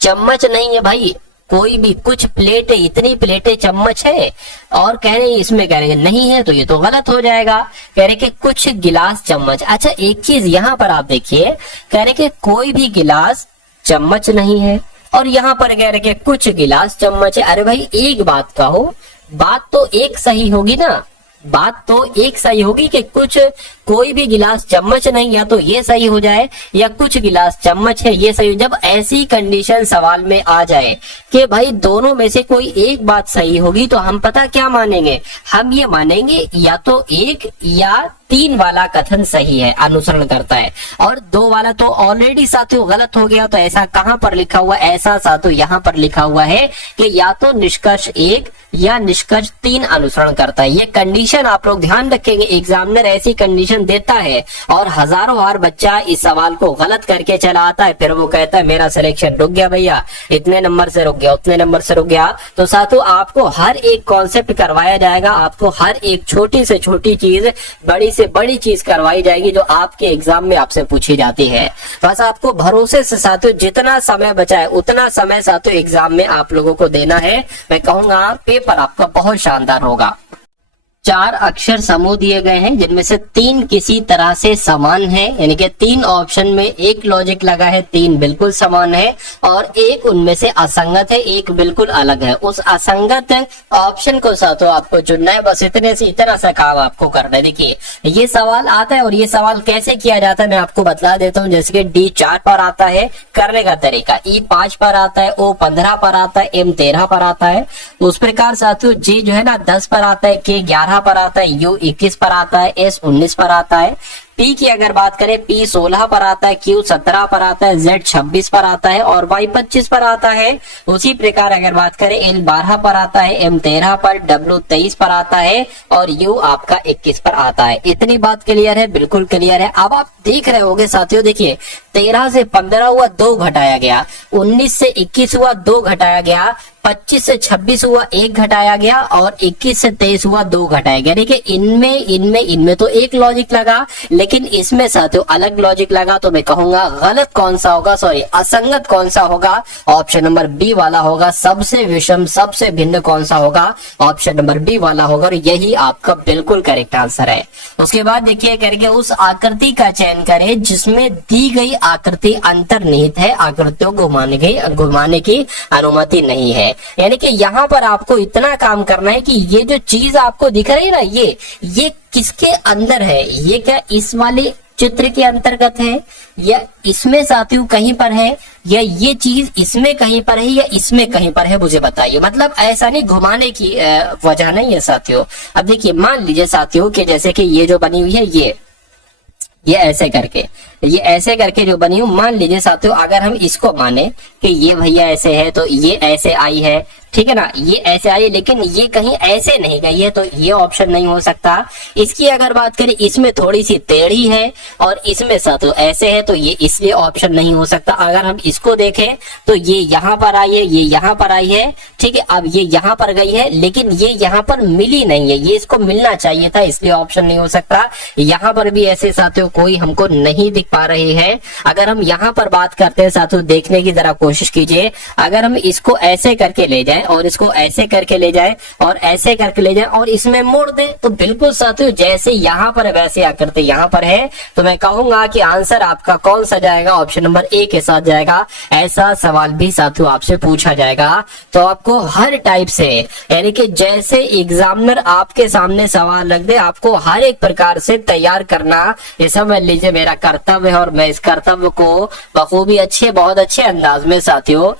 चम्मच नहीं है भाई, कोई भी, कुछ प्लेट है, इतनी प्लेटें चम्मच है। और कह रहे इसमें कह रहे नहीं है, तो ये तो गलत हो जाएगा। कह रहे कि कुछ गिलास चम्मच। अच्छा एक चीज यहाँ पर आप देखिए, कह रहे कि कोई भी गिलास चम्मच नहीं है और यहाँ पर कह रहे कि कुछ गिलास चम्मच है। अरे भाई एक बात कहो, बात तो एक सही होगी ना, बात तो एक सही होगी कि कुछ कोई भी गिलास चम्मच नहीं, या तो ये सही हो जाए या कुछ गिलास चम्मच है ये सही। जब ऐसी कंडीशन सवाल में आ जाए कि भाई दोनों में से कोई एक बात सही होगी, तो हम पता क्या मानेंगे, हम ये मानेंगे या तो 1 या 3 वाला कथन सही है, अनुसरण करता है, और 2 वाला तो ऑलरेडी साथियों गलत हो गया। तो ऐसा कहां पर लिखा हुआ, ऐसा साथियों यहाँ पर लिखा हुआ है कि या तो निष्कर्ष 1 या निष्कर्ष 3 अनुसरण करता है। ये कंडीशन आप लोग ध्यान रखेंगे, एग्जामिनर ऐसी कंडीशन देता है और हजारों बार बच्चा इस सवाल को गलत करके चला आता है, फिर वो कहता है मेरा सिलेक्शन रुक गया भैया, इतने नंबर से रुक गया, उतने नंबर से रुक गया। तो साथियों आपको हर एक कॉन्सेप्ट करवाया जाएगा, आपको हर एक छोटी से छोटी चीज, बड़ी से बड़ी चीज करवाई जाएगी जो आपके एग्जाम में आपसे पूछी जाती है। बस आपको भरोसे से साथियों जितना समय बचा है उतना समय साथियों एग्जाम में आप लोगों को देना है। मैं कहूंगा पेपर आपका बहुत शानदार होगा। 4 अक्षर समूह दिए गए हैं जिनमें से 3 किसी तरह से समान है, यानी कि 3 ऑप्शन में एक लॉजिक लगा है, 3 बिल्कुल समान है और एक उनमें से असंगत है, एक बिल्कुल अलग है। उस असंगत ऑप्शन को साथियों आपको चुनना है, बस इतना सा काम आपको करना है। देखिए ये सवाल आता है और ये सवाल कैसे किया जाता है मैं आपको बतला देता हूँ। जैसे कि D 4 पर आता है करने का तरीका, E 5 पर आता है, O 15 पर आता है, M 13 पर आता है। उस प्रकार साथियों G जो है ना 10 पर आता है, K 11 पर आता है, U 21 पर आता है, S 19 पर आता है। P की अगर बात करें P 16 पर आता है, Q 17 पर आता है, Z 26 पर आता है और Y 25 पर आता है। उसी प्रकार अगर बात करें L 12 पर आता है, M 13 पर, W 23 पर आता है और U आपका 21 पर आता है। इतनी बात क्लियर है, बिल्कुल क्लियर है। अब आप देख रहे होंगे साथियों, देखिए 13 से 15 हुआ 2 घटाया गया, 19 से 21 हुआ 2 घटाया गया, 25 से 26 हुआ 1 घटाया गया और 21 से 23 हुआ 2 घटाया गया। देखिए इनमें तो एक लॉजिक लगा, लेकिन इसमें साथियों अलग लॉजिक लगा। तो मैं कहूंगा गलत कौन सा होगा, सॉरी असंगत कौन सा होगा, ऑप्शन नंबर बी वाला होगा। सबसे विषम, सबसे भिन्न कौन सा होगा, ऑप्शन नंबर बी वाला होगा और यही आपका बिल्कुल करेक्ट आंसर है। उसके बाद देखिए करके उस आकृति का चयन करें जिसमें दी गई आकृति अंतर्निहित है, आकृतियों घुमाने की अनुमति नहीं है। यानी कि यहाँ पर आपको इतना काम करना है कि ये जो चीज आपको दिख रही है ना, ये किसके अंदर है, ये क्या इस वाले चित्र के अंतर्गत है या इसमें साथियों कहीं पर है, या ये चीज इसमें कहीं पर है या इसमें कहीं पर है, मुझे बताइए। मतलब ऐसा नहीं, घुमाने की वजह नहीं है साथियों। अब देखिए मान लीजिए साथियों कि जैसे कि ये जो बनी हुई है ये ऐसे करके जो बनी हुई, मान लीजिए साथियों अगर हम इसको माने कि ये भैया ऐसे है तो ये ऐसे आई है, ठीक है ना, ये ऐसे आई लेकिन ये कहीं ऐसे नहीं गई है, तो ये ऑप्शन नहीं हो सकता। इसकी अगर बात करें, इसमें थोड़ी सी टेढ़ी है और इसमें साथियों ऐसे है, तो ये इसलिए ऑप्शन नहीं हो सकता। अगर हम इसको देखें तो ये यहाँ पर आई है, ये यहाँ पर आई है, ठीक है। अब ये यहाँ पर गई है लेकिन ये यहाँ पर मिली नहीं है, ये इसको मिलना चाहिए था, इसलिए ऑप्शन नहीं हो सकता। यहाँ पर भी ऐसे साथियों कोई हमको नहीं दिख पा रही है। अगर हम यहाँ पर बात करते हैं साथियों, देखने की जरा कोशिश कीजिए, अगर हम इसको ऐसे करके ले जाएं और इसको ऐसे करके ले जाएं और ऐसे करके ले जाएं और इसमें मोड़ दें, तो बिल्कुल साथियों जैसे यहाँ पर वैसे आकृति यहाँ पर है। तो मैं कहूंगा कि आंसर आपका कौन सा जाएगा, ऑप्शन नंबर ए के साथ जाएगा। ऐसा सवाल भी साथियों आपसे पूछा जाएगा, तो आपको हर टाइप से, यानी कि जैसे एग्जामिनर आपके सामने सवाल रख दे, आपको हर एक प्रकार से तैयार करना, ये समझ लीजिए मेरा कर्तव्य है और मैं इस कर्तव्य को बखूबी अच्छे, बहुत अच्छे अंदाज में साथियों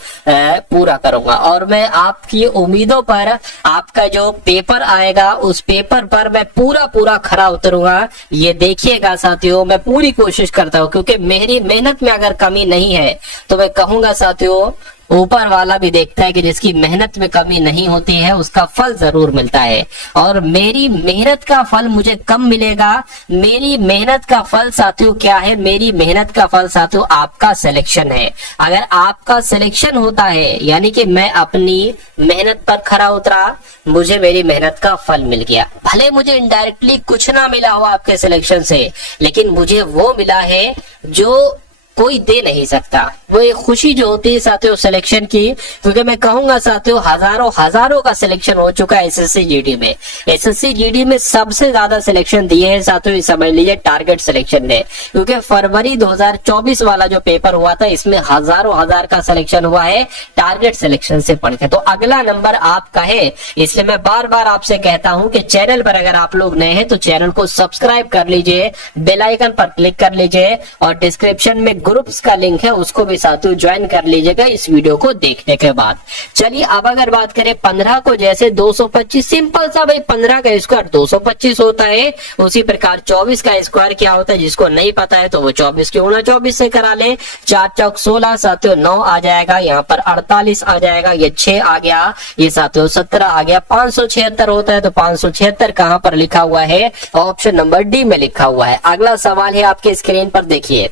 पूरा करूंगा। और मैं आपकी उम्मीदों पर, आपका जो पेपर आएगा उस पेपर पर मैं पूरा खरा उतरूंगा। ये देखिएगा साथियों, मैं पूरी कोशिश करता हूँ, क्योंकि मेरी मेहनत में अगर कमी नहीं है तो मैं कहूंगा साथियों ऊपर वाला भी देखता है कि जिसकी मेहनत में कमी नहीं होती है उसका फल जरूर मिलता है। और मेरी मेहनत का फल मुझे कब मिलेगा? मेरी मेहनत का फल साथियों क्या है? मेरी मेहनत का फल साथियों आपका सिलेक्शन है। अगर आपका सिलेक्शन होता है, यानी कि मैं अपनी मेहनत पर खरा उतरा, मुझे मेरी मेहनत का फल मिल गया। भले मुझे इनडायरेक्टली कुछ ना मिला हो आपके सिलेक्शन से, लेकिन मुझे वो मिला है जो कोई दे नहीं सकता। वो एक खुशी जो होती है साथियों सिलेक्शन की, क्योंकि मैं कहूंगा साथियों हजारों का सिलेक्शन हो चुका है एसएससी जीडी में। एसएससी जीडी में सबसे ज्यादा सिलेक्शन दिए हैं साथियों, समझ लीजिए टारगेट सिलेक्शन ने, क्योंकि फरवरी 2024 वाला जो पेपर हुआ था इसमें हजार का सिलेक्शन हुआ है टारगेट सिलेक्शन से पढ़ के। तो अगला नंबर आपका है, इसलिए मैं बार बार आपसे कहता हूं कि चैनल पर अगर आप लोग नए हैं तो चैनल को सब्सक्राइब कर लीजिए, बेल आइकन पर क्लिक कर लीजिए और डिस्क्रिप्शन में ग्रुप्स का लिंक है उसको भी साथियों ज्वाइन कर लीजिएगा इस वीडियो को देखने के बाद। चलिए अब अगर बात करें 15 को, जैसे 225 सिंपल सा भाई 15 का स्क्वायर 225 होता है, उसी प्रकार 24 का स्क्वायर क्या होता है, जिसको नहीं पता है तो वो 24 क्यों ना 24 से करा ले। 4 चौक 16 साथियों 9 आ जाएगा, यहाँ पर 48 आ जाएगा, ये 6 आ गया, ये साथियों 17 आ गया। 576 होता है तो 576 कहां पर लिखा हुआ है? ऑप्शन नंबर डी में लिखा हुआ है। अगला सवाल है आपके स्क्रीन पर, देखिए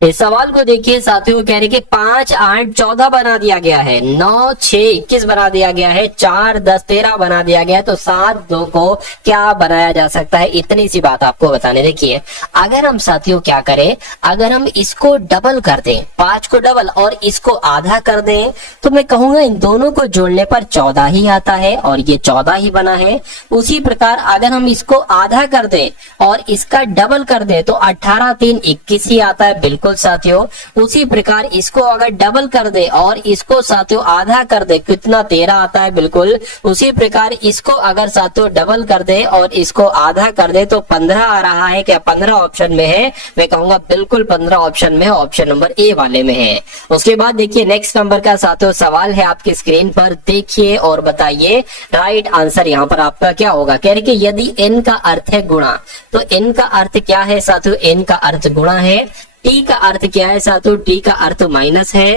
इस सवाल को देखिए साथियों, कह रहे कि 5 8 14 बना दिया गया है, 9 6 21 बना दिया गया है, 4 10 13 बना दिया गया है, तो 7 2 को क्या बनाया जा सकता है? इतनी सी बात आपको बताने। देखिए अगर हम साथियों क्या करें, अगर हम इसको डबल कर दें, 5 को डबल और इसको आधा कर दें, तो मैं कहूंगा इन दोनों को जोड़ने पर 14 ही आता है और ये 14 ही बना है। उसी प्रकार अगर हम इसको आधा कर दें और इसका डबल कर दें तो 18 3 21 ही आता है, बिल्कुल साथियों। उसी प्रकार इसको अगर डबल कर दे और इसको साथियों आधा कर दे, कितना? 13 आता है, बिल्कुल। उसी प्रकार इसको अगर साथियों डबल कर दे और इसको आधा कर दे तो 15 आ रहा है। क्या 15 ऑप्शन में है? मैं कहूंगा बिल्कुल 15 ऑप्शन में, ऑप्शन नंबर ए वाले में है। उसके बाद देखिए नेक्स्ट नंबर का साथियों सवाल है आपकी स्क्रीन पर, देखिए और बताइए राइट आंसर यहाँ पर आपका क्या होगा। कह रहे कि यदि n का अर्थ है गुणा, तो n का अर्थ क्या है साथियों? n का अर्थ गुणा है। टी का अर्थ क्या है साथियों? टी का अर्थ माइनस है।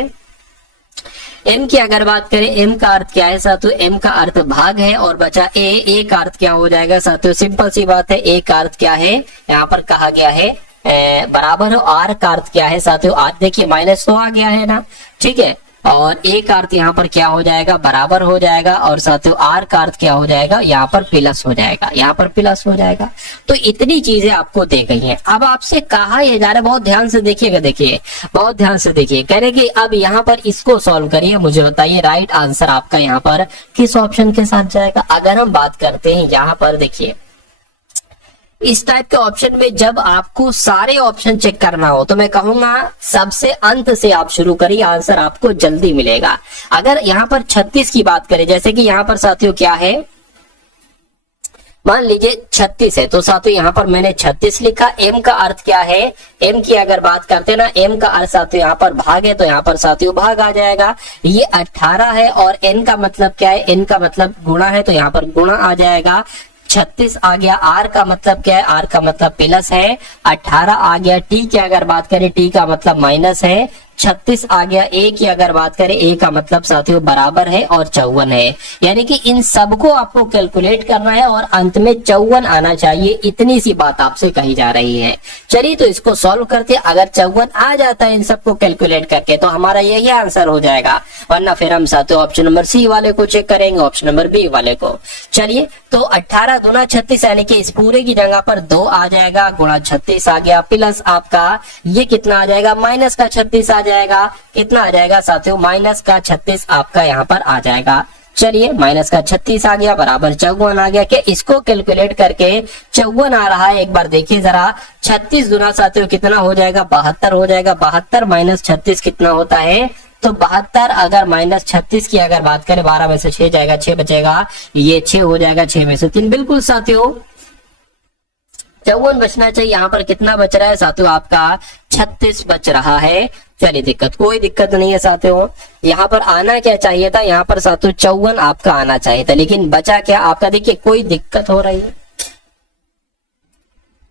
एम की अगर बात करें, एम का अर्थ क्या है साथियों? एम का अर्थ भाग है। और बचा ए का अर्थ क्या हो जाएगा साथियों? सिंपल सी बात है, ए का अर्थ क्या है यहाँ पर कहा गया है बराबर है। आर का अर्थ क्या है साथियों? आर देखिए माइनस तो आ गया है ना, ठीक है। और ए का अर्थ यहाँ पर क्या हो जाएगा? बराबर हो जाएगा। और साथियों आर का अर्थ क्या हो जाएगा? यहाँ पर प्लस हो जाएगा, यहाँ पर प्लस हो जाएगा। तो इतनी चीजें आपको दे गई हैं। अब आपसे कहा यह जा रहा है, बहुत ध्यान से देखिएगा, देखिए बहुत ध्यान से देखिए, कह रहे कि अब यहाँ पर इसको सॉल्व करिए, मुझे बताइए राइट आंसर आपका यहाँ पर किस ऑप्शन के साथ जाएगा। अगर हम बात करते हैं यहाँ पर, देखिए इस टाइप के ऑप्शन में जब आपको सारे ऑप्शन चेक करना हो तो मैं कहूंगा सबसे अंत से आप शुरू करिए, आंसर आपको जल्दी मिलेगा। अगर यहाँ पर 36 की बात करें, जैसे कि यहाँ पर साथियों क्या है, मान लीजिए 36 है, तो साथियों यहाँ पर मैंने 36 लिखा। एम का अर्थ क्या है? एम की अगर बात करते हैं ना, एम का अर्थ साथियों यहाँ पर भाग है, तो यहाँ पर साथियों भाग आ जाएगा। ये 18 है और एन का मतलब क्या है? एन का मतलब गुणा है, तो यहाँ पर गुणा आ जाएगा। 36 आ गया। आर का मतलब क्या है? आर का मतलब प्लस है। 18 आ गया। टी की अगर बात करें, टी का मतलब माइनस है। 36 आ गया। ए की अगर बात करें, ए का मतलब साथियों बराबर है और 54 है, यानी कि इन सबको आपको कैलकुलेट करना है और अंत में 54 आना चाहिए, इतनी सी बात आपसे कही जा रही है। चलिए तो इसको सॉल्व करते हैं। अगर 54 आ जाता है इन सबको कैलकुलेट करके तो हमारा यही आंसर हो जाएगा, वरना फिर हम साथियों ऑप्शन नंबर सी वाले को चेक करेंगे, ऑप्शन नंबर बी वाले को। चलिए तो 18 दूना 36 यानी कि इस पूरे की जगह पर 2 आ जाएगा, गुणा 36 आ गया, प्लस आपका ये कितना आ जाएगा, माइनस का 36 आ जाएगा। कितना आ जाएगा साथियों, माइनस का 36 आपका यहाँ पर आ जाएगा। चलिए माइनस का 36 आ गया बराबर 54 आ गया। क्या इसको कैलकुलेट करके 54 आ रहा है, एक बार देखिए जरा। 36 गुना साथियों कितना हो जाएगा, 72 हो जाएगा। 72 माइनस 36 कितना होता है, तो 72 अगर माइनस 36 की अगर बात करें, 12 में से 6 जाएगा, 6 बचेगा, ये 6 हो जाएगा, 6 में से 3। बिल्कुल साथियों 54 बचना चाहिए, यहाँ पर कितना बच रहा है साथियों, आपका 36 बच रहा है। चलिए कोई दिक्कत नहीं है साथियों। यहाँ पर आना क्या चाहिए था, यहाँ पर साथियों 54 आपका आना चाहिए था, लेकिन बचा क्या आपका, देखिए कोई दिक्कत हो रही है।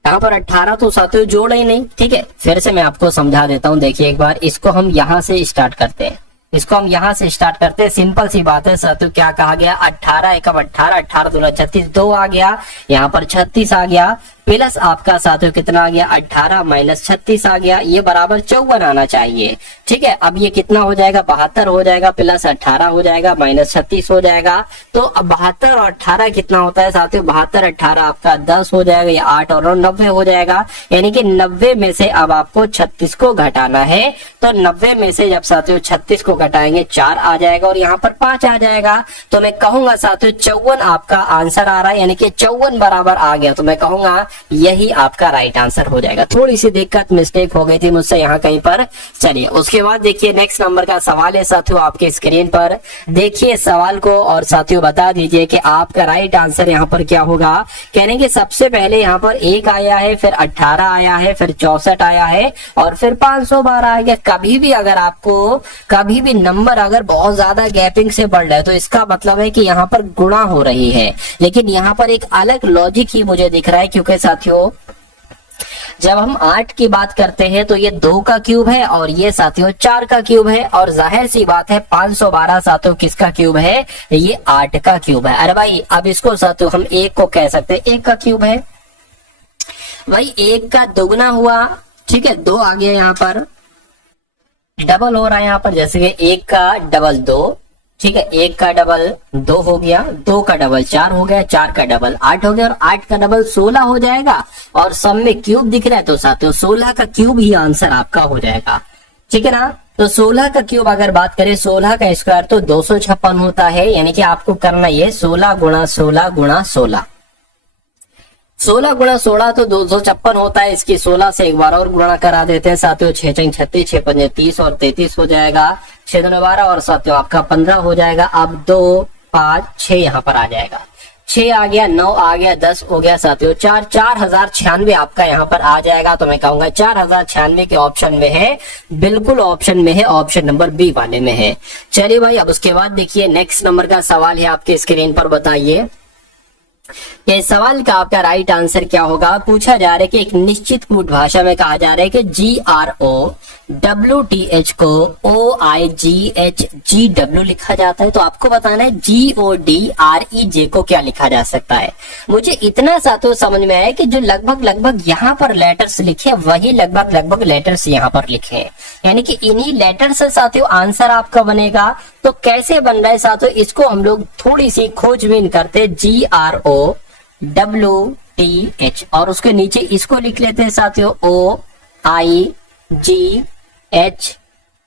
यहाँ पर 18 तो साथियों जोड़ ही नहीं। ठीक है, फिर से मैं आपको समझा देता हूँ। देखिए एक बार इसको हम यहाँ से स्टार्ट करते हैं, इसको हम यहाँ से स्टार्ट करते हैं। सिंपल सी बात है साथियों, क्या कहा गया, 18 एकम 18, 18 दूना 36, 2 आ गया, यहाँ पर 36 आ गया, प्लस आपका साथियों कितना आ गया, 18 माइनस 36 आ गया, ये बराबर 54 आना चाहिए। ठीक है, अब ये कितना हो जाएगा, 72 हो जाएगा, प्लस 18 हो जाएगा, माइनस 36 हो जाएगा। तो अब 72 और 18 कितना होता है साथियों, 72 18 आपका 10 हो जाएगा, ये 8 और 90 हो जाएगा। यानी कि 90 में से अब आपको 36 को घटाना है। तो 90 में से जब साथियों 36 को घटाएंगे 4 आ जाएगा और यहाँ पर 5 आ जाएगा। तो मैं कहूंगा साथियों 54 आपका आंसर आ रहा है, यानी कि 54 बराबर आ गया, तो मैं कहूंगा यही आपका राइट आंसर हो जाएगा। थोड़ी सी दिक्कत मिस्टेक हो गई थी मुझसे यहाँ कहीं पर। चलिए उसके बाद देखिए नेक्स्ट नंबर का सवाल है साथियों आपके स्क्रीन पर। देखिए सवाल को और साथियों बता दीजिए कि आपका राइट आंसर यहाँ पर क्या होगा। कहने के सबसे पहले यहाँ पर 1 आया है, फिर 18 आया है, फिर 64 आया है और फिर 512 आ गया। कभी भी अगर आपको कभी भी नंबर अगर बहुत ज्यादा गैपिंग से बढ़ रहा है तो इसका मतलब है कि यहाँ पर गुणा हो रही है, लेकिन यहाँ पर एक अलग लॉजिक ही मुझे दिख रहा है। क्योंकि साथियों जब हम 8 की बात करते हैं तो ये 2 का क्यूब है और ये साथियों 4 का क्यूब है, और जाहिर सी बात है 512 साथियों किसका क्यूब है, ये 8 का क्यूब है। अरे भाई अब इसको साथियों हम 1 को कह सकते हैं 1 का क्यूब है। भाई 1 का दुगना हुआ, ठीक है, 2 आ गया, यहाँ पर डबल हो रहा है, यहाँ पर जैसे कि 1 का डबल 2, ठीक है, 1 का डबल 2 हो गया, 2 का डबल 4 हो गया, 4 का डबल 8 हो गया और 8 का डबल 16 हो जाएगा। और सब में क्यूब दिख रहा है तो साथियों 16 का क्यूब ही आंसर आपका हो जाएगा। ठीक है ना, तो 16 का क्यूब अगर बात करें, 16 का स्क्वायर तो 256 होता है। यानी कि आपको करना ये 16 गुणा 16 गुणा 16, 16 गुणा 16 तो 256 होता है। इसकी 16 से एक बार और गुणा करा देते हैं साथियों, 6 6 36, 6 5 30 और 33 हो जाएगा, 6 2 12 और साथियों आपका 15 हो जाएगा। अब 2 5 6 यहाँ पर आ जाएगा, 6 आ गया, 9 आ गया, 10 हो गया साथियों, 4096 आपका यहाँ पर आ जाएगा। तो मैं कहूंगा 4096 के ऑप्शन में है, बिल्कुल ऑप्शन में है, ऑप्शन नंबर बी वाले में है। चलिए भाई अब उसके बाद देखिए नेक्स्ट नंबर का सवाल है आपके स्क्रीन पर। बताइए ये सवाल का आपका राइट आंसर क्या होगा। पूछा जा रहा है कि एक निश्चित कूट भाषा में कहा जा रहा है कि GROWTH को OIGHGW लिखा जाता है, तो आपको बताना है GODREJ को क्या लिखा जा सकता है। मुझे इतना सा तो समझ में आया कि जो लगभग यहाँ पर लेटर्स लिखे वही लगभग लेटर्स यहाँ पर लिखे हैं, यानी कि इन्हीं लेटर से साथियों आंसर आपका बनेगा। तो कैसे बन रहा है साथियों, इसको हम लोग थोड़ी सी खोजबीन करते, GROWTH और उसके नीचे इसको लिख लेते हैं साथियों OIGH,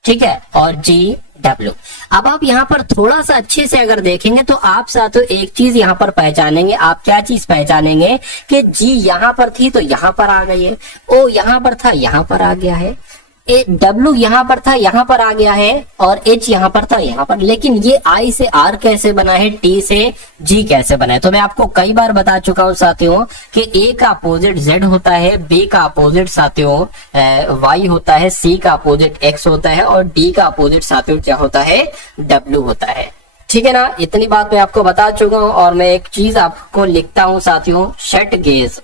ठीक है, और GW। अब आप यहाँ पर थोड़ा सा अच्छे से अगर देखेंगे तो आप साथियों एक चीज यहाँ पर पहचानेंगे। आप क्या चीज पहचानेंगे कि G यहाँ पर थी तो यहाँ पर आ गई है, O यहाँ पर था यहाँ पर आ गया है, W यहाँ पर था यहाँ पर आ गया है, और H यहाँ पर था यहाँ पर। लेकिन ये I से R कैसे बना है, T से G कैसे बना है, तो मैं आपको कई बार बता चुका हूँ साथियों कि A का अपोजिट Z होता है, B का अपोजिट साथियों Y होता है, C का अपोजिट X होता है और D का अपोजिट साथियों क्या होता है, W होता है। ठीक है ना, इतनी बात मैं आपको बता चुका हूँ। और मैं एक चीज आपको लिखता हूँ साथियों, शट गेज।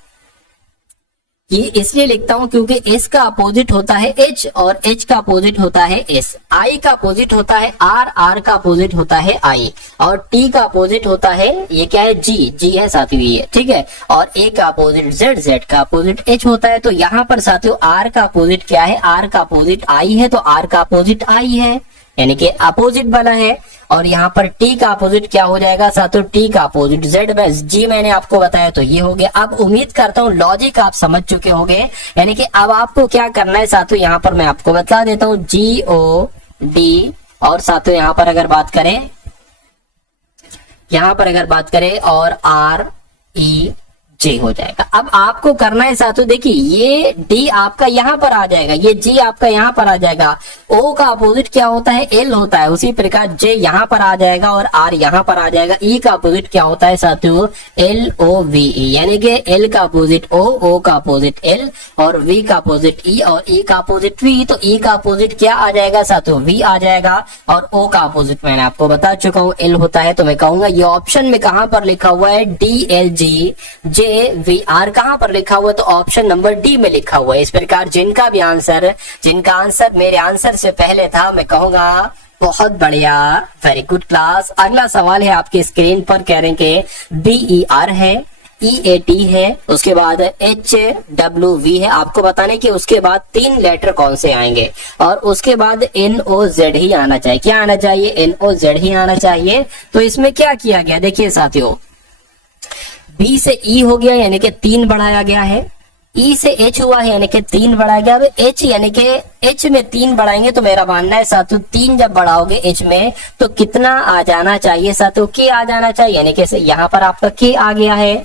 ये इसलिए लिखता हूं क्योंकि एस का अपोजिट होता है एच और एच का अपोजिट होता है एस, आई का अपोजिट होता है आर, आर का अपोजिट होता है आई, और टी का अपोजिट होता है ये क्या है जी, जी है साथियों ये, ठीक है। और ए का अपोजिट जेड, जेड का अपोजिट एच होता है। तो यहाँ पर साथियों आर का अपोजिट क्या है, आर का अपोजिट आई है, तो आर का अपोजिट आई है, यानी कि अपोजिट बना है। और यहाँ पर टी का अपोजिट क्या हो जाएगा साथियों, टी का अपोजिट जेड बस, जी मैंने आपको बताया तो ये हो गया। अब उम्मीद करता हूँ लॉजिक आप समझ चुके होंगे, यानी कि अब आपको क्या करना है साथियों, यहाँ पर मैं आपको बता देता हूँ जी ओ डी, और साथियों यहाँ पर अगर बात करें और आर ई जे हो जाएगा। अब आपको करना है साथियों, देखिए ये डी आपका यहाँ पर आ जाएगा, ये जी आपका यहाँ पर आ जाएगा, ओ का अपोजिट क्या होता है, एल होता है, उसी प्रकार जे यहाँ पर आ जाएगा और आर यहाँ पर आ जाएगा। ई का अपोजिट क्या होता है साथियों, एल ओ वी ई, यानी कि एल का अपोजिट ओ का अपोजिट एल, और वी का अपोजिट ई, और ई का अपोजिट वी। तो ई का अपोजिट क्या आ जाएगा साथियों, वी आ जाएगा, और ओ का अपोजिट मैंने आपको बता चुका हूँ एल होता है। तो मैं कहूंगा ये ऑप्शन में कहां पर लिखा हुआ है, D L G J V R कहां पर लिखा हुआ है, तो ऑप्शन नंबर डी में लिखा हुआ है। इस प्रकार जिनका आंसर मेरे आंसर से पहले था, मैं कहूंगा बहुत बढ़िया, वेरी गुड क्लास। अगला सवाल है आपके स्क्रीन पर, कह रहे हैं कि बी ई आर है, ई ए टी है, उसके बाद एच डब्ल्यू वी है, आपको बताने कि उसके बाद 3 लेटर कौन से आएंगे, और उसके बाद एन ओ जेड ही आना चाहिए। क्या आना चाहिए, एन ओ जेड ही आना चाहिए। तो इसमें क्या किया गया, देखिए साथियों, बी से ई हो गया यानी कि 3 बढ़ाया गया है, ई से एच हुआ है यानी कि 3 बढ़ाया गया। अब एच यानी कि एच में 3 बढ़ाएंगे तो मेरा मानना है साथियों 3 जब बढ़ाओगे एच में तो कितना आ जाना चाहिए साथियों, के आ जाना चाहिए, यानी कि यहाँ पर आपका के आ गया है,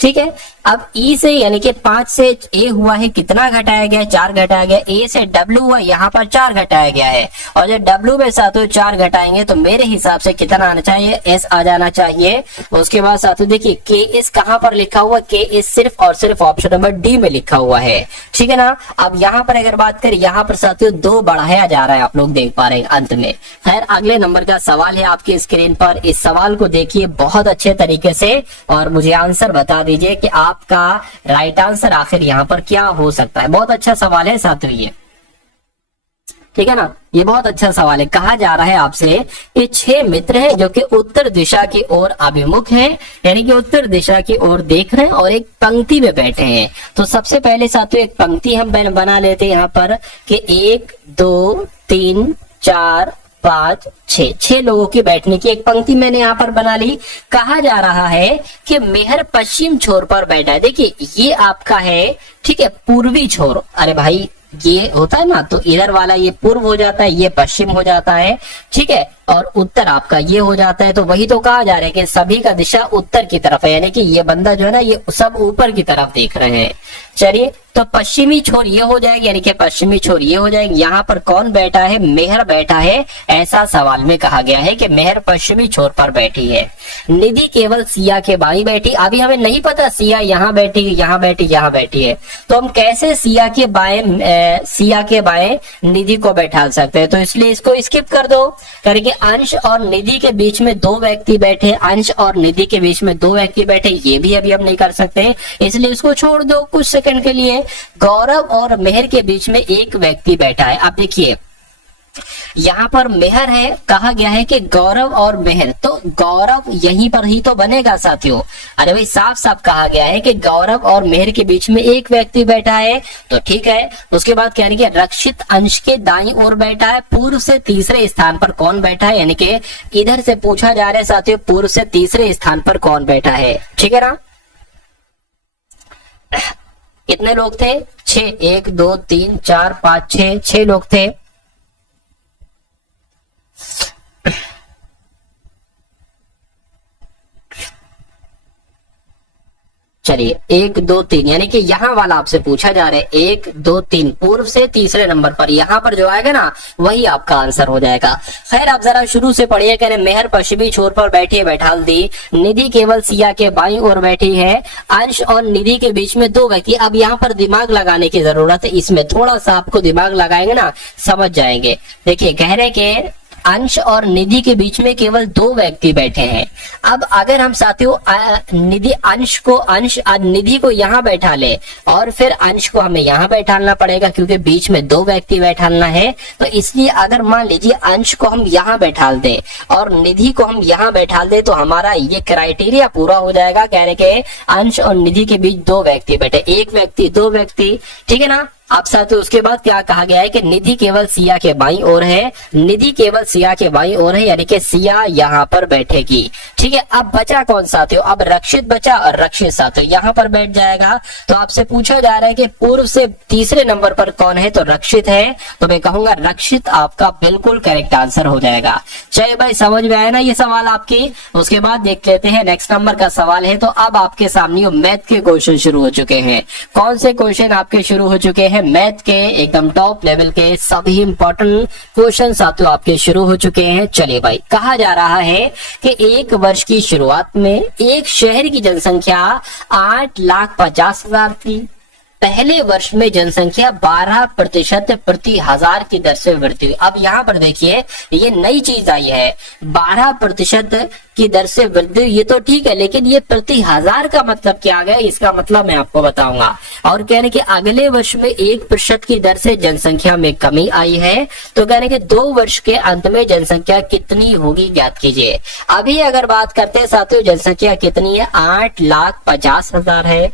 ठीक है। अब ई से यानी कि 5 से ए हुआ है, कितना घटाया गया, 4 घटाया गया। ए से डब्ल्यू हुआ, यहाँ पर 4 घटाया गया है, और जब डब्ल्यू में साथियों 4 घटाएंगे तो मेरे हिसाब से कितना आना चाहिए, एस आ जाना चाहिए। उसके बाद साथियों देखिए के एस कहां पर लिखा हुआ, के एस सिर्फ और सिर्फ ऑप्शन नंबर डी में लिखा हुआ है, ठीक है ना। अब यहाँ पर अगर बात करें, यहाँ पर साथियों 2 बढ़ाया जा रहा है, आप लोग देख पा रहे हैं अंत में। खैर अगले नंबर का सवाल है आपकी स्क्रीन पर, इस सवाल को देखिए बहुत अच्छे तरीके से और मुझे आंसर बता दीजिए कि आपका राइट आंसर आखिर यहाँ पर क्या हो सकता है। बहुत अच्छा सवाल है साथियों ये, ठीक है ना, ये बहुत अच्छा सवाल है। कहा जा रहा है आपसे ये 6 मित्र हैं जो कि उत्तर दिशा की ओर अभिमुख हैं, यानी कि उत्तर दिशा की ओर देख रहे हैं और एक पंक्ति में बैठे हैं। तो सबसे पहले साथियों एक पंक्ति हम बना लेते हैं यहाँ पर कि 1 2 3 4 5 6 लोगों की बैठने की एक पंक्ति मैंने यहाँ पर बना ली। कहा जा रहा है कि मेहर पश्चिम छोर पर बैठा है। देखिए ये आपका है, ठीक है, पूर्वी छोर। अरे भाई ये होता है ना, तो इधर वाला ये पूर्व हो जाता है, ये पश्चिम हो जाता है, ठीक है, और उत्तर आपका ये हो जाता है। तो वही तो कहा जा रहा है कि सभी का दिशा उत्तर की तरफ है, यानी कि ये बंदा जो है ना ये सब ऊपर की तरफ देख रहे हैं। चलिए तो पश्चिमी छोर ये हो जाएगी, यानी कि पश्चिमी छोर ये हो जाएगी। यहाँ पर कौन बैठा है, मेहर बैठा है, ऐसा सवाल में कहा गया है कि मेहर पश्चिमी छोर पर बैठी है। निधि केवल सिया के बाई बैठी। अभी हमें नहीं पता सिया यहाँ बैठी, यहाँ बैठी, यहाँ बैठी है, तो हम कैसे सिया के बाएं निधि को बैठा सकते हैं। तो इसलिए इसको स्किप कर दो, करके अंश और निधि के बीच में 2 व्यक्ति बैठे, अंश और निधि के बीच में 2 व्यक्ति बैठे, ये भी अभी हम नहीं कर सकते, इसलिए इसको छोड़ दो कुछ सेकंड के लिए। गौरव और मेहर के बीच में एक व्यक्ति बैठा है। अब देखिए यहाँ पर मेहर है, कहा गया है कि गौरव और मेहर, तो गौरव यहीं पर ही तो बनेगा साथियों। अरे भाई साफ साफ कहा गया है कि गौरव और मेहर के बीच में एक व्यक्ति बैठा है, तो ठीक है। उसके बाद कह रही है रक्षित अंश के दाईं ओर बैठा है। पूर्व से तीसरे स्थान पर कौन बैठा है, यानी कि इधर से पूछा जा रहा है साथियों पूर्व से तीसरे स्थान पर कौन बैठा है, ठीक है ना। कितने लोग थे, 6, 1 2 3 4 5 6 लोग थे। चलिए 1 2 3 यानी कि यहाँ वाला आपसे पूछा जा रहा है 1 2 3 पूर्व से तीसरे नंबर पर, यहाँ पर जो आएगा ना वही आपका आंसर हो जाएगा। खैर आप जरा शुरू से पढ़िए। कह रहे मेहर पश्चिमी छोर पर बैठी है, बैठाल दी। निधि केवल सिया के बाईं ओर बैठी है। अंश और निधि के बीच में 2 व्यक्ति। अब यहाँ पर दिमाग लगाने की जरूरत है, इसमें थोड़ा सा आपको दिमाग लगाएंगे ना समझ जाएंगे। देखिए कह रहे के अंश और निधि के बीच में केवल 2 व्यक्ति बैठे हैं। अब अगर हम साथियों निधि को यहाँ बैठा ले और फिर अंश को हमें यहाँ बैठाना पड़ेगा, क्योंकि बीच में 2 व्यक्ति बैठाना है। तो इसलिए अगर मान लीजिए अंश को हम यहाँ बैठाल दे और निधि को हम यहाँ बैठाल दे तो हमारा ये क्राइटेरिया पूरा हो जाएगा, कहने के अंश और निधि के बीच 2 व्यक्ति बैठे, 1 व्यक्ति 2 व्यक्ति, ठीक है ना। अब साथियों उसके बाद क्या कहा गया है कि निधि केवल सिया के बाईं ओर है, निधि केवल सिया के बाईं ओर है, यानी कि सिया यहाँ पर बैठेगी, ठीक है। अब बचा कौन साथियों, अब रक्षित बचा और रक्षित साथियों यहाँ पर बैठ जाएगा। तो आपसे पूछा जा रहा है कि पूर्व से तीसरे नंबर पर कौन है, तो रक्षित है, तो मैं कहूंगा रक्षित आपका बिल्कुल करेक्ट आंसर हो जाएगा। चलिए भाई समझ में आया ना ये सवाल आपकी। उसके बाद देख लेते हैं नेक्स्ट नंबर का सवाल है। तो अब आपके सामने मैथ के क्वेश्चन शुरू हो चुके हैं। कौन से क्वेश्चन आपके शुरू हो चुके हैं, मैथ के एकदम टॉप लेवल के सभी इंपॉर्टेंट क्वेश्चन साथियों आपके शुरू हो चुके हैं। चलिए भाई, कहा जा रहा है कि एक वर्ष की शुरुआत में एक शहर की जनसंख्या 8,50,000 थी। पहले वर्ष में जनसंख्या 12% प्रति हजार की दर से वृद्धि हुई। अब यहाँ पर देखिए ये नई चीज आई है, 12% की दर से वृद्धि, ये तो ठीक है, लेकिन ये प्रति हजार का मतलब क्या गया, इसका मतलब मैं आपको बताऊंगा। और कहने के अगले वर्ष में 1% की दर से जनसंख्या में कमी आई है। तो कहने के 2 वर्ष के अंत में जनसंख्या कितनी होगी ज्ञात कीजिए। अभी अगर बात करते हैं साथियों जनसंख्या कितनी है, 8,50,000 है।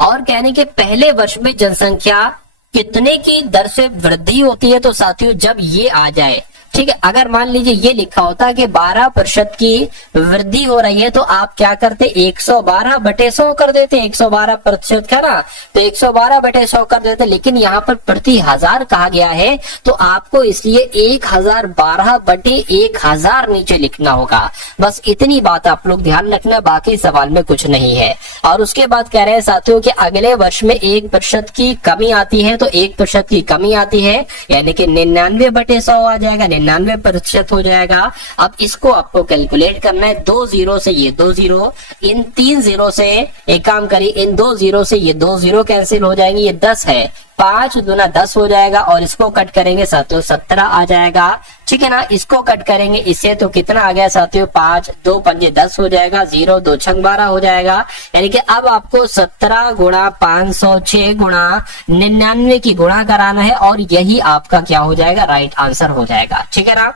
और कहने के पहले वर्ष में जनसंख्या कितने की दर से वृद्धि होती है, तो साथियों जब ये आ जाए, ठीक है, अगर मान लीजिए ये लिखा होता कि 12% की वृद्धि हो रही है, तो आप क्या करते, 112/100 कर देते, 112% का ना, तो 112/100 कर देते। लेकिन यहाँ पर प्रति हजार कहा गया है, तो आपको इसलिए 1012/1000 नीचे लिखना होगा। बस इतनी बात आप लोग ध्यान रखना, बाकी सवाल में कुछ नहीं है। और उसके बाद कह रहे हैं साथियों कि अगले वर्ष में 1% की कमी आती है, तो 1% की कमी आती है, यानी कि 99/100 आ जाएगा, 99% हो जाएगा। अब इसको आपको कैलकुलेट करना है, 2 जीरो से ये 2 जीरो, इन 3 जीरो से एक काम करिए, इन 2 जीरो से ये 2 जीरो कैंसिल हो जाएंगे, ये 10 है, 5 दूना 10 हो जाएगा। और इसको कट करेंगे साथियों 17 आ जाएगा, ठीक है ना। इसको कट करेंगे इससे तो कितना आ गया साथियों, 5 2 पंजे 10 हो जाएगा, 0 2 छंग 12 हो जाएगा। यानी कि अब आपको 17 गुणा 506 गुणा 99 की गुणा कराना है, और यही आपका क्या हो जाएगा, राइट आंसर हो जाएगा, ठीक है ना।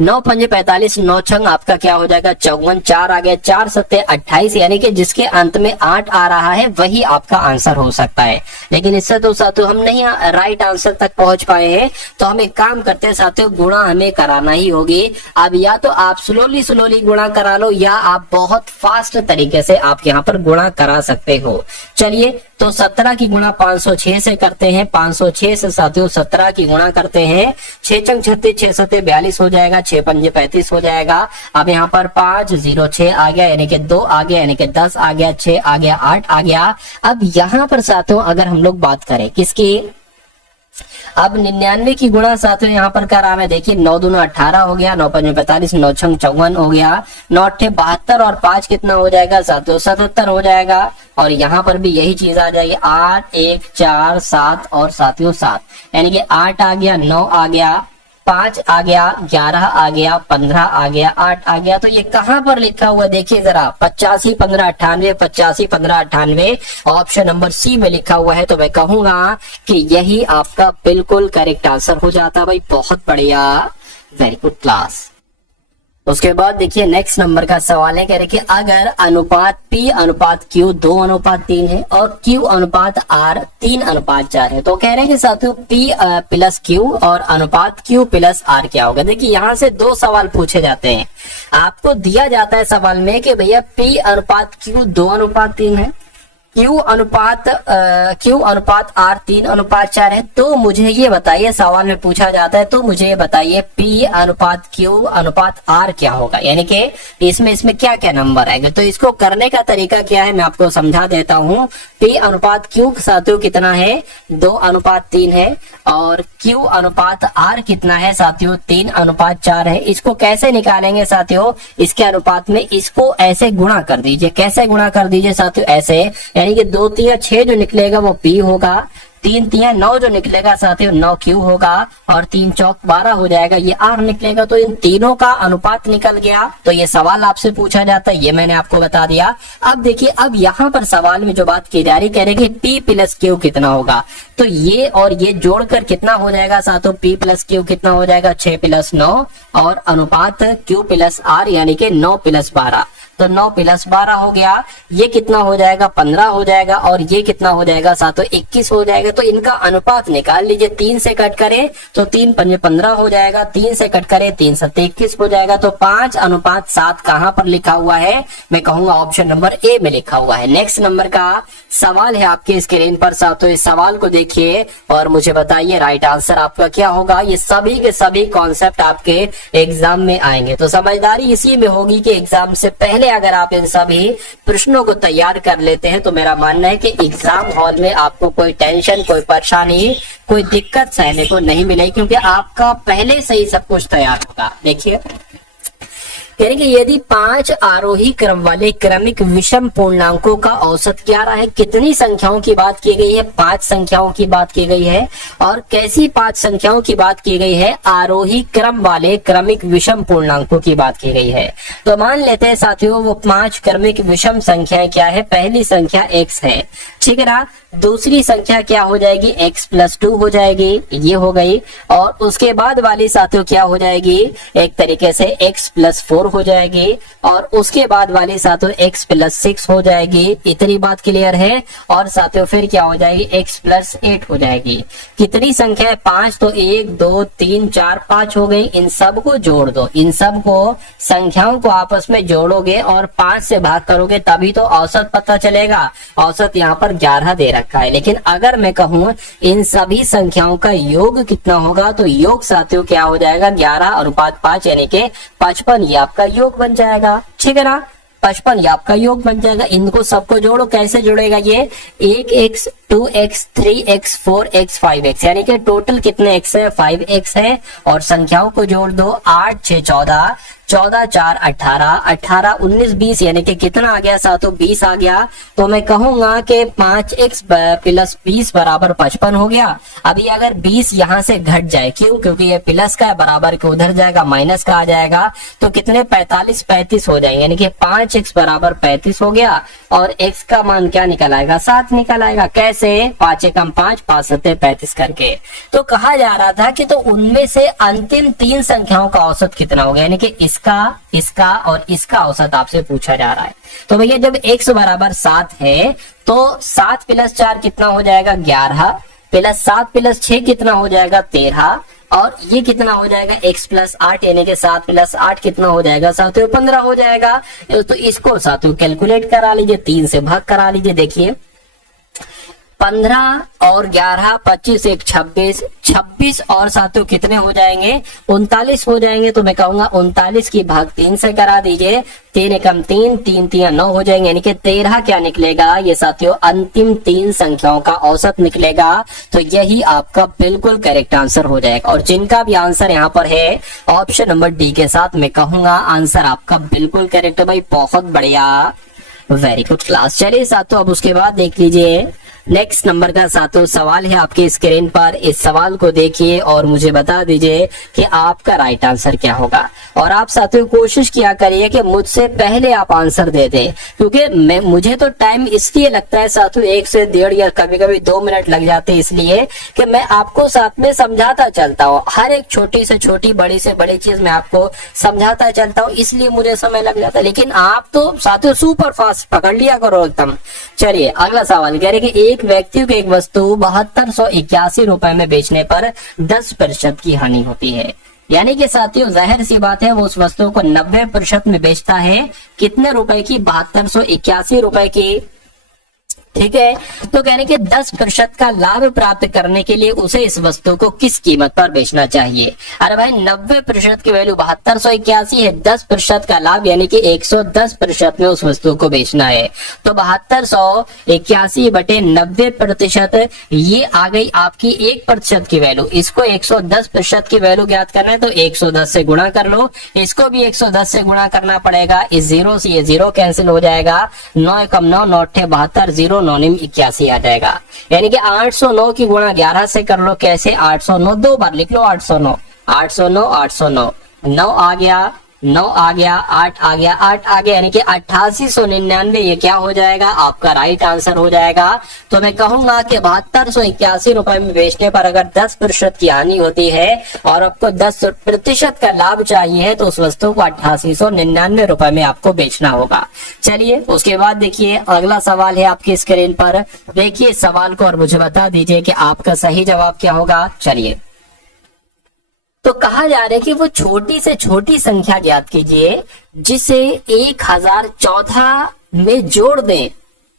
9 पंजे 45, 9 छंग आपका क्या हो जाएगा, 54, 4 आ गया, 4 सत्ते 28, यानी कि जिसके अंत में 8 आ रहा है वही आपका आंसर हो सकता है। लेकिन इससे तो साथियों हम नहीं राइट आंसर तक पहुंच पाए हैं, तो हम एक काम करते हैं साथियों, गुणा हमें कराना ही होगी। अब या तो आप स्लोली गुणा करा लो, या आप बहुत फास्ट तरीके से आप यहाँ पर गुणा करा सकते हो। चलिए, तो 17 की गुणा 506 से करते हैं, 506 से साथियों 17 की गुणा करते हैं, 6 चंग 36, 6 सत्ते 42 हो जाएगा, 6 पंजे 35 हो जाएगा। अब यहाँ पर 5 0 6 आ गया, यानी कि 2 आ गया, यानी कि 10 आ गया, 6 आ गया, 8 आ गया। अब यहाँ पर साथियों अगर हम लोग बात करें किसकी, अब 99 की गुणा साथियों यहाँ पर कर रहा है, देखिए 9 दूना 18 हो गया, 9 पंजे 45, 9 छंग 54 हो गया, 9 अट्ठे 72 और 5 कितना हो जाएगा साथियों, 77 हो जाएगा। और यहाँ पर भी यही चीज आ जाएगी, 8 1 4 7 और साथियों 7, यानी कि 8 आ गया, 9 आ गया, 5 आ गया, 11 आ गया, 15 आ गया, 8 आ गया। तो ये कहां पर लिखा हुआ है देखिए जरा, 85 15 98, 85 15 98 ऑप्शन नंबर सी में लिखा हुआ है। तो मैं कहूंगा कि यही आपका बिल्कुल करेक्ट आंसर हो जाता है भाई, बहुत बढ़िया, वेरी गुड क्लास। उसके बाद देखिए नेक्स्ट नंबर का सवाल है, कह रहे कि अगर अनुपात P अनुपात Q 2:3 है और Q अनुपात R 3:4 है, तो कह रहे हैं कि साथियों P प्लस Q और अनुपात Q प्लस R क्या होगा। देखिए यहाँ से 2 सवाल पूछे जाते हैं, आपको दिया जाता है सवाल में कि भैया P अनुपात Q 2:3 है, Q अनुपात R 3:4 है, तो मुझे ये बताइए, सवाल में पूछा जाता है तो मुझे ये बताइए P अनुपात Q अनुपात R क्या होगा, यानी कि इसमें क्या क्या नंबर आएंगे। तो इसको करने का तरीका क्या है मैं आपको समझा देता हूँ। P अनुपात Q साथियों कितना है, 2:3 है, और Q अनुपात R कितना है साथियों, 3:4 है। इसको कैसे निकालेंगे साथियों, इसके अनुपात में इसको ऐसे गुणा कर दीजिए। कैसे गुणा कर दीजिए साथियों, ऐसे, यानी कि 2 3 6 जो निकलेगा वो P होगा, 3 तिया 9 जो निकलेगा साथियों 9 क्यू होगा और 3 चौक 12 हो जाएगा, ये आर निकलेगा। तो इन तीनों का अनुपात निकल गया। तो ये सवाल आपसे पूछा जाता है, ये मैंने आपको बता दिया। अब देखिए, अब यहाँ पर सवाल में जो बात की जा रही कह रहे कि पी प्लस क्यू कितना होगा। तो ये और ये जोड़कर कितना हो जाएगा साथियों, पी प्लस क्यू कितना हो जाएगा 6 प्लस 9 और अनुपात क्यू प्लस आर यानी कि 9 प्लस 12। तो 9 प्लस 12 हो गया, ये कितना हो जाएगा 15 हो जाएगा और ये कितना हो जाएगा साथियों 21 हो जाएगा। तो इनका अनुपात निकाल लीजिए, 3 से कट करें तो 3 पंजे 15 हो जाएगा, 3 से कट करें 3 सत्ते 21 हो जाएगा। तो 5:7 कहां पर लिखा हुआ है, मैं कहूंगा ऑप्शन नंबर ए में लिखा हुआ है। नेक्स्ट नंबर का सवाल है आपके स्क्रीन पर साथियों, इस सवाल को देखिए और मुझे बताइए राइट आंसर आपका क्या होगा। ये सभी के सभी कॉन्सेप्ट आपके एग्जाम में आएंगे, तो समझदारी इसी में होगी कि एग्जाम से पहले अगर आप इन सभी प्रश्नों को तैयार कर लेते हैं तो मेरा मानना है कि एग्जाम हॉल में आपको कोई टेंशन, कोई परेशानी, कोई दिक्कत सहने को नहीं मिलेगी, क्योंकि आपका पहले से ही सब कुछ तैयार होगा। देखिए यानी कि यदि 5 आरोही क्रम वाले क्रमिक विषम पूर्णांकों का औसत क्या रहा है, कितनी संख्याओं की बात की गई है, 5 संख्याओं की बात की गई है। और कैसी 5 संख्याओं की बात की गई है, आरोही क्रम वाले क्रमिक विषम पूर्णांकों की बात की गई है। तो मान लेते हैं साथियों वो 5 क्रमिक विषम संख्याएं क्या है, पहली संख्या x है, ठीक है ना। दूसरी संख्या क्या हो जाएगी, x प्लस 2 हो जाएगी, ये हो गई। और उसके बाद वाली साथियों क्या हो जाएगी, एक तरीके से x प्लस 4 हो जाएगी। और उसके बाद वाली साथियों x प्लस 6 हो जाएगी। इतनी बात क्लियर है। और साथियों फिर क्या हो जाएगी, x प्लस 8 हो जाएगी। कितनी संख्या है, 5। तो 1 2 3 4 5 हो गई। इन सब को जोड़ दो, इन सब को संख्याओं को आपस में जोड़ोगे और 5 से भाग करोगे तभी तो औसत पता चलेगा। औसत यहाँ पर 11 दे रखा है, लेकिन अगर मैं कहूं इन सभी संख्याओं का योग कितना होगा, तो योग साथियों क्या हो जाएगा 11:5 यानी कि 55 ये आपका योग बन जाएगा, ठीक है ना। 55 ये आपका योग बन जाएगा। इनको सबको जोड़ो, कैसे जुड़ेगा ये, 1x 2x 3x 4x 5x यानी कि टोटल कितने x है, 5x है। और संख्याओं को जोड़ दो, 8 6 14 14 4 18 18 19 20 यानी कि कितना आ गया साथियों 20 आ गया। तो मैं कहूंगा कि 5x प्लस 20 बराबर 55 हो गया। अभी अगर 20 यहाँ से घट जाए, क्यों, क्योंकि ये प्लस का है, बराबर के उधर जाएगा, माइनस का आ जाएगा। तो कितने 45 35 हो जाएंगे, यानी कि 5x बराबर 35 हो गया। और x का मान क्या निकल आएगा, 7 निकल आएगा। कैसे, 5 एकम 5 5 सत्ते 35 करके। तो कहा जा रहा था कि तो उनमें से अंतिम 3 संख्याओं का औसत कितना होगा, यानी कि इसका और इसका औसत आपसे पूछा जा रहा है। तो भैया जब x बराबर 7 है तो 7 प्लस 4 कितना हो जाएगा 11 प्लस 7 प्लस 6 कितना हो जाएगा 13 और ये कितना हो जाएगा x प्लस 8 यानी कि 7 प्लस 8 कितना हो जाएगा साथियों 15 हो जाएगा। तो इसको साथियों कैलकुलेट करा लीजिए, 3 से भाग करा लीजिए। देखिए 15 और 11 25 एक 26 26 और साथियों कितने हो जाएंगे 39 हो जाएंगे। तो मैं कहूंगा 39 की भाग 3 से करा दीजिए, 3 एकम 3 3 3 9 हो जाएंगे, यानी कि 13 क्या निकलेगा ये साथियों अंतिम 3 संख्याओं का औसत निकलेगा। तो यही आपका बिल्कुल करेक्ट आंसर हो जाएगा। और जिनका भी आंसर यहाँ पर है ऑप्शन नंबर डी के साथ, मैं कहूंगा आंसर आपका बिल्कुल करेक्ट है भाई, बहुत बढ़िया, वेरी गुड क्लास। चलिए साथियों अब उसके बाद देख लीजिए नेक्स्ट नंबर का साथियों सवाल है आपके स्क्रीन पर। इस सवाल को देखिए और मुझे बता दीजिए कि आपका राइट आंसर क्या होगा। और आप साथियों कोशिश किया करिए कि मुझसे पहले आप आंसर दे दें, क्योंकि मुझे तो टाइम इसलिए लगता है साथियों 1 से 1.5 या कभी कभी 2 मिनट लग जाते हैं, इसलिए कि मैं आपको साथ में समझाता चलता हूँ। हर एक छोटी से छोटी, बड़ी से बड़ी चीज मैं आपको समझाता चलता हूँ, इसलिए मुझे समय लग जाता है। लेकिन आप तो साथियों सुपर फास्ट पकड़ लिया करो एकदम। चलिए अगला सवाल कह रहे कि एक व्यक्ति को एक वस्तु 7281 रुपए में बेचने पर 10% की हानि होती है, यानी कि साथियों जाहिर सी बात है वो उस वस्तु को 90% में बेचता है। कितने रुपए की, 7281 रुपए की, ठीक है। तो कहने के 10% का लाभ प्राप्त करने के लिए उसे इस वस्तु को किस कीमत पर बेचना चाहिए। अरे भाई 90% की वैल्यू 7281 है, 10% का लाभ यानी कि 110% में उस वस्तु को बेचना है। तो 7281 बटे 90% ये आ गई आपकी 1% की वैल्यू। इसको 110% की वैल्यू ज्ञात करना है तो 110 से गुणा कर लो, इसको भी 110 से गुणा करना पड़ेगा। इस 0 से ये 0 कैंसिल हो जाएगा, 9 एकम 9 9 72 0 9 81 आ जाएगा। यानी कि 809 की गुणा 11 से कर लो, कैसे 809, 2 बार लिख लो 809, 809, 809, 9 आ गया, 9 आ गया, 8 आ गया, 8 आ गया, यानी कि 8899 ये क्या हो जाएगा, आपका राइट आंसर हो जाएगा। तो मैं कहूंगा कि 7281 रुपए में बेचने पर अगर 10% की हानि होती है और आपको 10% का लाभ चाहिए तो उस वस्तु को 8899 रुपए में आपको बेचना होगा। चलिए उसके बाद देखिए अगला सवाल है आपकी स्क्रीन पर, देखिए सवाल को और मुझे बता दीजिए कि आपका सही जवाब क्या होगा। चलिए, तो कहा जा रहा है कि वो छोटी से छोटी संख्या ज्ञात कीजिए जिसे 1014 में जोड़ दें,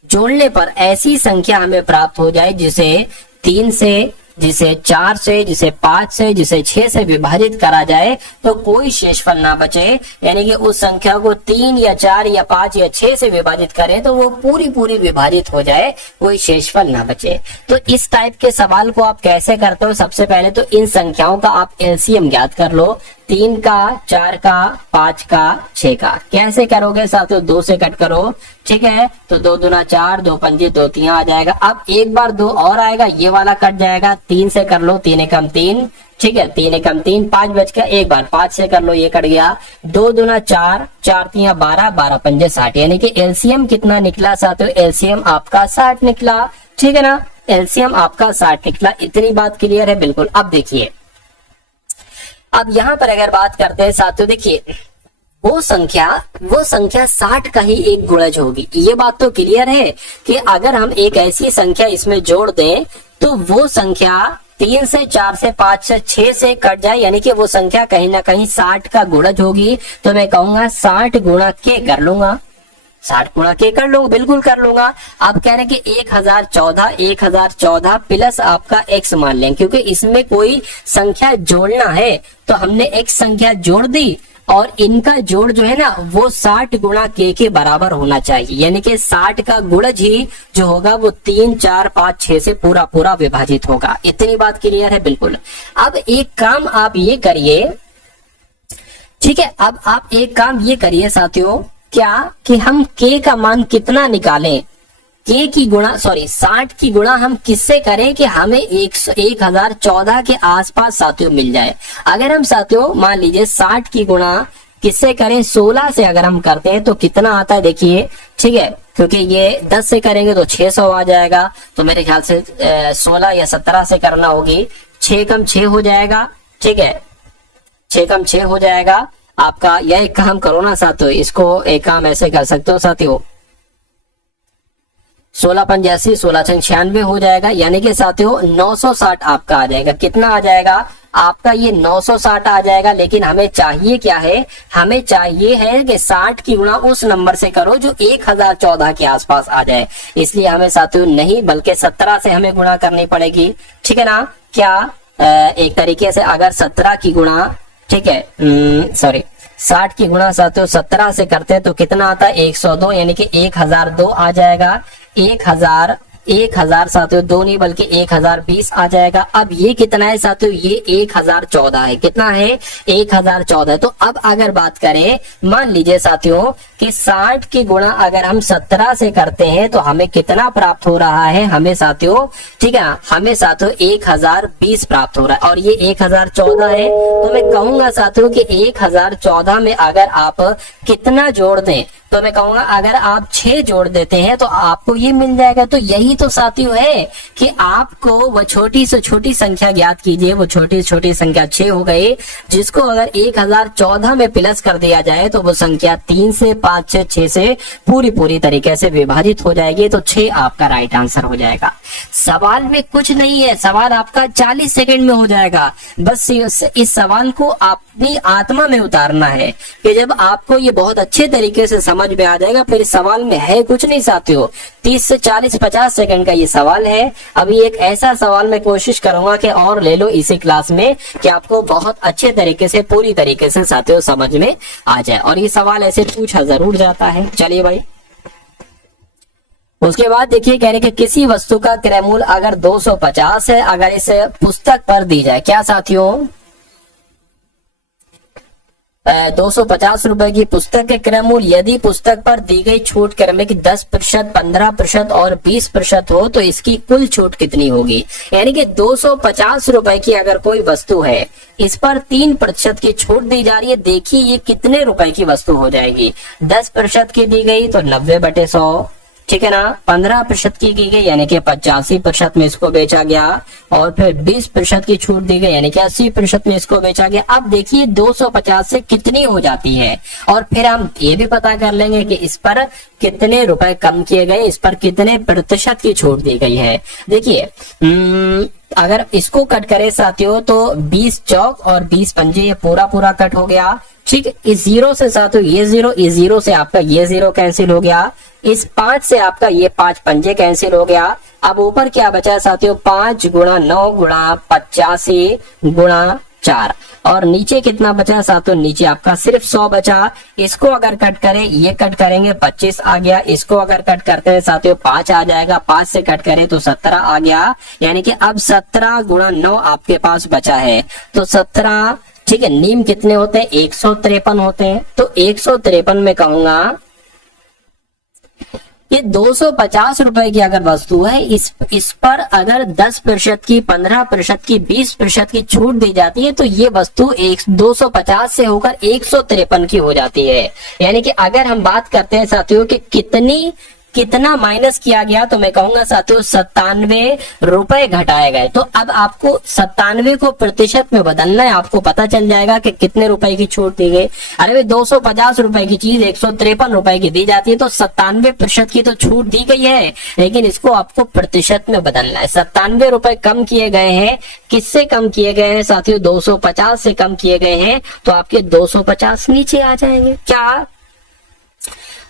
जोड़ने पर ऐसी संख्या हमें प्राप्त हो जाए जिसे 3 से, जिसे 4 से, जिसे 5 से, जिसे 6 से विभाजित करा जाए तो कोई शेषफल ना बचे। यानी कि उस संख्या को 3 या 4 या 5 या 6 से विभाजित करें तो वो पूरी विभाजित हो जाए, कोई शेषफल ना बचे। तो इस टाइप के सवाल को आप कैसे करते हो, सबसे पहले तो इन संख्याओं का आप एलसीएम ज्ञात कर लो, 3 का, 4 का, 5 का, 6 का। कैसे करोगे साथियों, 2 से कट करो, ठीक है, तो 2 दूना 4, 2 पंजे 2 3 आ जाएगा। अब एक बार 2 और आएगा, ये वाला कट जाएगा, 3 से कर लो, 3 एकम 3, ठीक है, 3 एकम 3, 5 बच गया, एक बार 5 से कर लो, ये कट गया, 2 दूना 4, 4 3 12, 12 पंजे 60, यानी कि एलसीएम कितना निकला साथियों, एलसीएम आपका 60 निकला, ठीक है ना, एलसीएम आपका 60 निकला। इतनी बात क्लियर है बिल्कुल। अब देखिए, अब यहां पर अगर बात करते हैं साथियों, देखिए वो संख्या 60 का ही एक गुणज होगी। ये बात तो क्लियर है कि अगर हम एक ऐसी संख्या इसमें जोड़ दें तो वो संख्या 3 से, 4 से, 5 से, 6 से कट जाए, यानी कि वो संख्या कहीं ना कहीं 60 का गुणज होगी। तो मैं कहूंगा 60 गुणा के कर लूंगा, 60 गुणा के कर लूंगा, बिल्कुल कर लूंगा। आप कह रहे हैं कि 1014 प्लस आपका x मान लें, क्योंकि इसमें कोई संख्या जोड़ना है तो हमने x संख्या जोड़ दी और इनका जोड़ जो है ना वो 60 गुणा के बराबर होना चाहिए, यानी कि 60 का गुणज ही जो होगा वो 3, 4, 5, 6 से पूरा विभाजित होगा। इतनी बात क्लियर है बिल्कुल। अब एक काम आप ये करिए, ठीक है, अब आप एक काम ये करिए साथियों, क्या कि हम k का मान कितना निकालें, k की गुणा 60 की गुणा हम किससे करें कि हमें 1014 के आसपास साथियों मिल जाए। अगर हम साथियों मान लीजिए 60 की गुणा किससे करें, 16 से अगर हम करते हैं तो कितना आता है देखिए, ठीक है, क्योंकि ये 10 से करेंगे तो 600 आ जाएगा, तो मेरे ख्याल से 16 या 17 से करना होगी, 6 कम 6 हो जाएगा, ठीक है, 6 कम 6 हो जाएगा आपका। यह एक काम करो ना साथियों, इसको एक काम ऐसे कर सकते हो साथियों, 16 पंजे 80, 16 छंग 96 हो जाएगा, यानी कि साथियों 960 आपका आ जाएगा। कितना आ जाएगा आपका, ये 960 आ जाएगा। लेकिन हमें चाहिए क्या है, हमें चाहिए है कि 60 की गुणा उस नंबर से करो जो 1014 के आसपास आ जाए, इसलिए हमें साथियों नहीं बल्कि 17 से हमें गुणा करनी पड़ेगी, ठीक है ना। क्या एक तरीके से अगर 17 की गुणा, ठीक है, 60 की गुणा साथियों 17 से करते हैं तो कितना आता है, 102, यानी कि 1002 आ जाएगा। 1000 साथियों 2 नहीं बल्कि 1020 आ जाएगा। अब ये कितना है साथियों, ये 1014 है। कितना है, 1014 है। तो अब अगर बात करें, मान लीजिए साथियों कि 60 की गुणा अगर हम 17 से करते हैं तो हमें कितना प्राप्त हो रहा है, हमें साथियों, ठीक है, हमें साथियों 1020 प्राप्त हो रहा है और ये 1014 है। तो मैं कहूंगा साथियों कि 1014 में अगर आप कितना जोड़ दें, तो मैं कहूंगा अगर आप 6 जोड़ देते हैं तो आपको ये मिल जाएगा। तो यही तो साथियों है कि आपको वो छोटी से छोटी संख्या ज्ञात कीजिए, वो छोटी से छोटी संख्या 6 हो गई, जिसको अगर 1014 में प्लस कर दिया जाए तो वो संख्या 3 से 5 से 6 से पूरी तरीके से विभाजित हो जाएगी। तो 6 आपका राइट आंसर हो जाएगा। सवाल में कुछ नहीं है, सवाल आपका 40 सेकंड में हो जाएगा। बस इस सवाल को अपनी आत्मा में उतारना है कि जब आपको ये बहुत अच्छे तरीके से समझ में आ जाएगा, फिर इस सवाल में है कुछ नहीं साथियों। 30 से 40-50 सेकंड का ये सवाल है। अभी एक ऐसा सवाल मैं कोशिश करूंगा कि और ले लो इसी क्लास में कि आपको बहुत अच्छे तरीके से पूरी तरीके से साथियों समझ में आ जाए। और ये सवाल ऐसे पूछा जरूर जाता है। चलिए भाई, उसके बाद देखिए कह रहे कि किसी वस्तु का क्रय मूल्य अगर 250 है, अगर इसे पुस्तक पर दी जाए, क्या साथियों, 250 रुपए की पुस्तक के क्रय मूल्य यदि पुस्तक पर दी गई छूट क्रमिक 10%, 15% और 20% हो तो इसकी कुल छूट कितनी होगी। यानी कि 250 रुपए की अगर कोई वस्तु है, इस पर 3% की छूट दी जा रही है। देखिए ये कितने रुपए की वस्तु हो जाएगी। 10% की दी गई तो 90/100, ठीक है ना। 15% की गई यानी कि 85% में इसको बेचा गया, और फिर 20% की छूट दी गई यानी कि 80% में इसको बेचा गया। अब देखिए 250 से कितनी हो जाती है, और फिर हम ये भी पता कर लेंगे कि इस पर कितने रुपए कम किए गए, इस पर कितने प्रतिशत की छूट दी गई है। देखिए अगर इसको कट करें साथियों तो 20 चौक और 20 पंजे, ये पूरा कट हो गया। ठीक, इस 0 से साथियों ये 0, इस 0 से आपका ये 0 कैंसिल हो गया, इस 5 से आपका ये 5 पंजे कैंसिल हो गया। अब ऊपर क्या बचा साथियों, 5 गुणा 9 गुणा 85 गुणा 4, और नीचे कितना बचा साथियों, नीचे आपका सिर्फ 100 बचा। इसको अगर कट करें, ये कट करेंगे 25 आ गया, इसको अगर कट करते हैं साथियों 5 आ जाएगा, 5 से कट करें तो 17 आ गया। यानी कि अब 17 गुणा 9 आपके पास बचा है, तो 17, ठीक है। नीम कितने होते हैं, 153 होते हैं, तो 153 में कहूंगा ये 250 रुपए की अगर वस्तु है, इस पर अगर 10% की, 15% की, 20% की छूट दी जाती है तो ये वस्तु 250 से होकर 153 की हो जाती है। यानी कि अगर हम बात करते हैं साथियों कि कितना माइनस किया गया, तो मैं कहूंगा साथियों 97 रुपए घटाए गए। तो अब आपको 97 को प्रतिशत में बदलना है, आपको पता चल जाएगा कि कितने रुपए की छूट दी गई। अरे भाई 250 रुपए की चीज 153 रुपए की दी जाती है, तो 97% की तो छूट दी गई है, लेकिन इसको आपको प्रतिशत में बदलना है। 97 रुपए कम किए गए हैं, किससे कम किए गए हैं साथियों, 250 से कम किए गए हैं, तो आपके 250 नीचे आ जाएंगे। क्या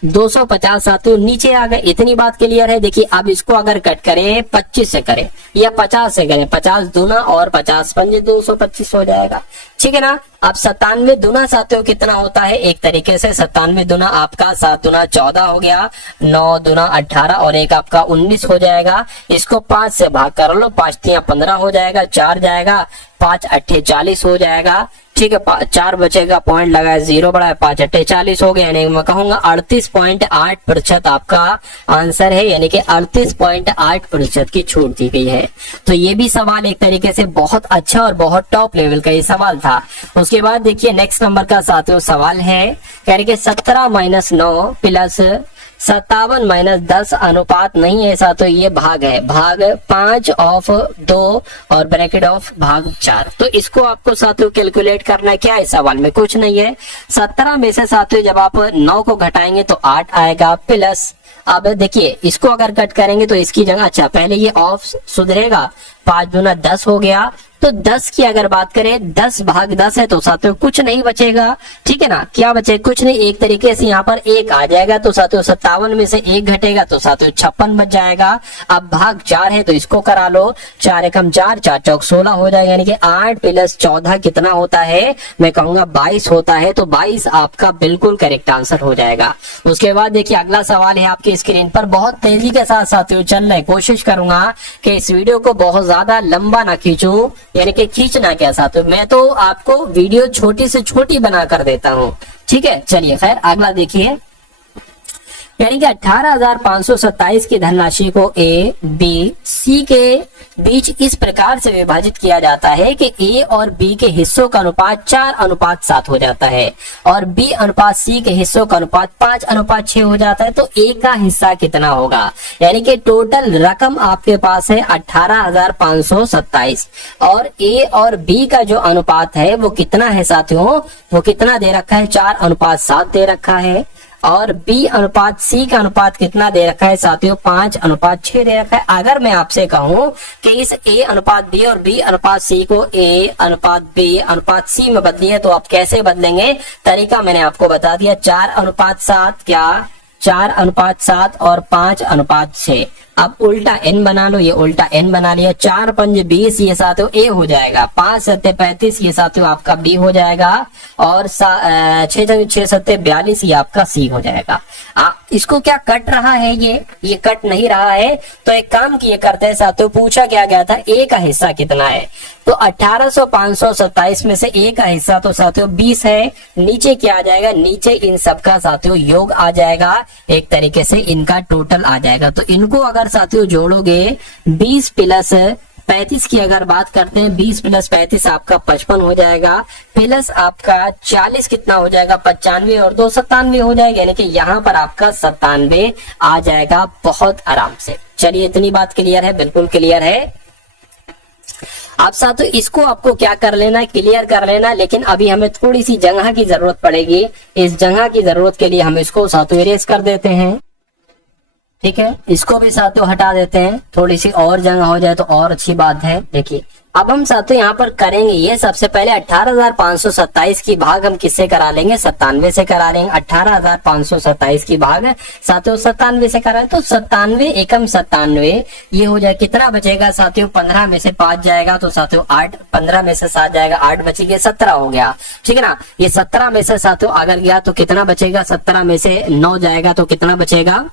250 साथियों नीचे आ गए, इतनी बात क्लियर है। देखिए अब इसको अगर कट करें 25 से करें या 50 से करें, 50 दूना और 50 पंजे 225 हो जाएगा, ठीक है ना। अब 97 दूना साथियों कितना होता है, एक तरीके से 97 दूना आपका 7 दूना 14 हो गया, 9 दूना 18 और एक आपका 19 हो जाएगा। इसको 5 से भाग कर लो, 5 3 15 हो जाएगा, 4 जाएगा, 5 8 40 हो जाएगा, ठीक है। 4 बचेगा, पॉइंट लगाए 0 बढ़ाए, 5 8 40 हो गया। यानी मैं कहूंगा 38.8% आपका आंसर है, यानी कि 38.8% की छूट दी गई है। तो ये भी सवाल एक तरीके से बहुत अच्छा और बहुत टॉप लेवल का ये सवाल था। उसके बाद देखिए नेक्स्ट नंबर का साथियों सवाल है, यानी कि 17 - 9 प्लस 57 - 10 अनुपात नहीं है साथियों, ये भाग है, भाग 5 ऑफ 2 और ब्रैकेट ऑफ भाग 4। तो इसको आपको साथियों कैलकुलेट करना है। क्या है सवाल में, कुछ नहीं है। 17 में से साथियों जब आप 9 को घटाएंगे तो 8 आएगा, प्लस अब देखिए इसको अगर कट करेंगे तो इसकी जगह, अच्छा पहले ये ऑफ सुधरेगा, 5 दूना 10 हो गया। तो 10 की अगर बात करें, 10 भाग 10 है तो साथियों कुछ नहीं बचेगा, ठीक है ना। क्या बचे, कुछ नहीं, एक तरीके से यहाँ पर 1 आ जाएगा, तो साथियों 57 में से 1 घटेगा तो साथियों 56 बच जाएगा। अब भाग 4 है तो इसको करा लो, 4 एकम 4, 4 चौक 16 हो जाएगा। यानी कि 8 + 14 कितना होता है, मैं कहूंगा 22 होता है। तो 22 आपका बिल्कुल करेक्ट आंसर हो जाएगा। उसके बाद देखिए अगला सवाल है आपकी स्क्रीन पर, बहुत तेजी के साथ साथियों चलना है, कोशिश करूंगा कि इस वीडियो को बहुत ज्यादा लंबा ना खींचूं, यानी कि खींचना क्या साथियों, मैं तो आपको वीडियो छोटी से छोटी बना कर देता हूं, ठीक है। चलिए खैर अगला देखिए, यानी कि 18,527 की धनराशि को ए, बी, सी के बीच इस प्रकार से विभाजित किया जाता है कि ए और बी के हिस्सों का अनुपात 4:7 हो जाता है, और बी अनुपात सी के हिस्सों का अनुपात 5:6 हो जाता है। तो ए का हिस्सा कितना होगा, यानी कि टोटल रकम आपके पास है 18,527, और ए और बी का जो अनुपात है वो कितना है साथियों, वो कितना दे रखा है, 4:7 दे रखा है। और बी अनुपात सी का अनुपात कितना दे रखा है साथियों, 5:6 दे रखा है। अगर मैं आपसे कहूं कि इस ए अनुपात बी और बी अनुपात सी को ए अनुपात बी अनुपात सी में बदलिए, तो आप कैसे बदलेंगे, तरीका मैंने आपको बता दिया, 4:7, क्या 4:7 और 5:6। अब उल्टा n बना लो, ये उल्टा n बना लिया, 4 पंज 20 ये साथियों a हो जाएगा, 5 सत्ते 35 ये साथियों आपका b हो जाएगा, और 6 6 सत्ते 42 ये आपका c हो जाएगा। इसको क्या कट रहा है, ये कट नहीं रहा है। तो एक काम किए करते हैं साथियों, पूछा क्या गया था ए का हिस्सा कितना है, तो 1800 527 में से ए का हिस्सा तो साथियों 20 है। नीचे क्या आ जाएगा, नीचे इन सबका साथियों योग आ जाएगा, एक तरीके से इनका टोटल आ जाएगा। तो इनको अगर साथियों जोड़ोगे 20 प्लस 35 की अगर बात करते हैं, 20 प्लस 35 आपका 55 हो जाएगा, प्लस आपका 40 कितना हो जाएगा 95 और 2 97 हो जाएगा, यानी कि यहाँ पर आपका 97 आ जाएगा बहुत आराम से। चलिए इतनी बात क्लियर है, बिल्कुल क्लियर है। अब साथियों इसको आपको क्या कर लेना है, क्लियर कर लेना, लेकिन अभी हमें थोड़ी सी जगह की जरूरत पड़ेगी। इस जगह की जरूरत के लिए हम इसको साथियों इरेज कर देते हैं, ठीक है। इसको भी साथियों हटा देते हैं, थोड़ी सी और जगह हो जाए तो और अच्छी बात है। देखिए अब हम साथियों यहाँ पर करेंगे ये, सबसे पहले 18,527 की भाग हम किससे करा लेंगे, 97 से करा लेंगे। 18,527 की भाग साथियों 97 से करा, तो 97 एकम 97 ये हो जाए, कितना बचेगा साथियों, 15 में से 5 जाएगा तो साथियों 8, 15 में से 7 जाएगा 8 बचेगा, 17 हो गया, ठीक है ना। ये 17 में से साथियों अगर गया तो कितना बचेगा, 17 में से 9 जाएगा तो कितना बचेगा,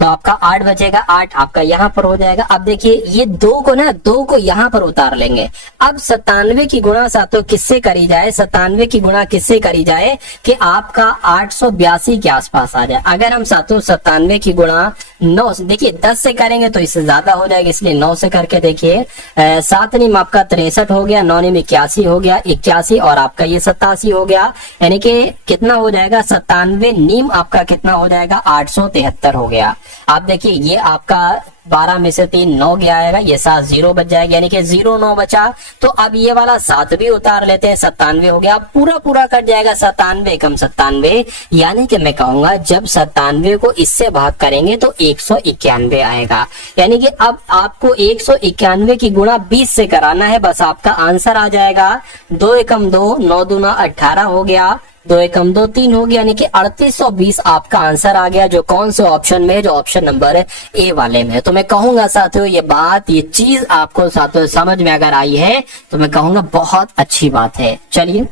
तो आपका 8 बचेगा, 8 आपका यहाँ पर हो जाएगा। अब देखिए ये 2 को ना, 2 को यहाँ पर उतार लेंगे। अब 97 की गुणा साथियों किससे करी जाए, 97 की गुणा किससे करी जाए कि आपका 882 के आसपास आ जाए। अगर हम साथियों 97 की गुणा 9 से, देखिए 10 से करेंगे तो इससे ज्यादा हो जाएगा, इसलिए 9 से करके देखिए, 7 नीम आपका 63 हो गया, 9 नीम 81 हो गया, 81 और आपका ये 87 हो गया, यानी कि कितना हो जाएगा, 97 नीम आपका कितना हो जाएगा, 873 हो गया। आप देखिए ये आपका 12 में से 3 9 गया आएगा, ये 7 0 बच जाएगा, यानी कि 0 9 बचा। तो अब ये वाला 7 भी उतार लेते हैं, 97 हो गया, पूरा पूरा कट जाएगा, 97 एकम 97, यानी कि मैं कहूंगा जब 97 को इससे भाग करेंगे तो 191 आएगा। यानी कि अब आपको 191 की गुणा 20 से कराना है, बस आपका आंसर आ जाएगा 2 एकम 2, 9 दूना 18 हो गया, 2 एकम 2 3 हो गया, यानी कि 3820 आपका आंसर आ गया, जो कौन से ऑप्शन में, जो ऑप्शन नंबर ए वाले में। तो मैं कहूंगा साथियों ये बात, ये चीज आपको साथियों समझ में अगर आई है तो मैं कहूंगा बहुत अच्छी बात है। चलिए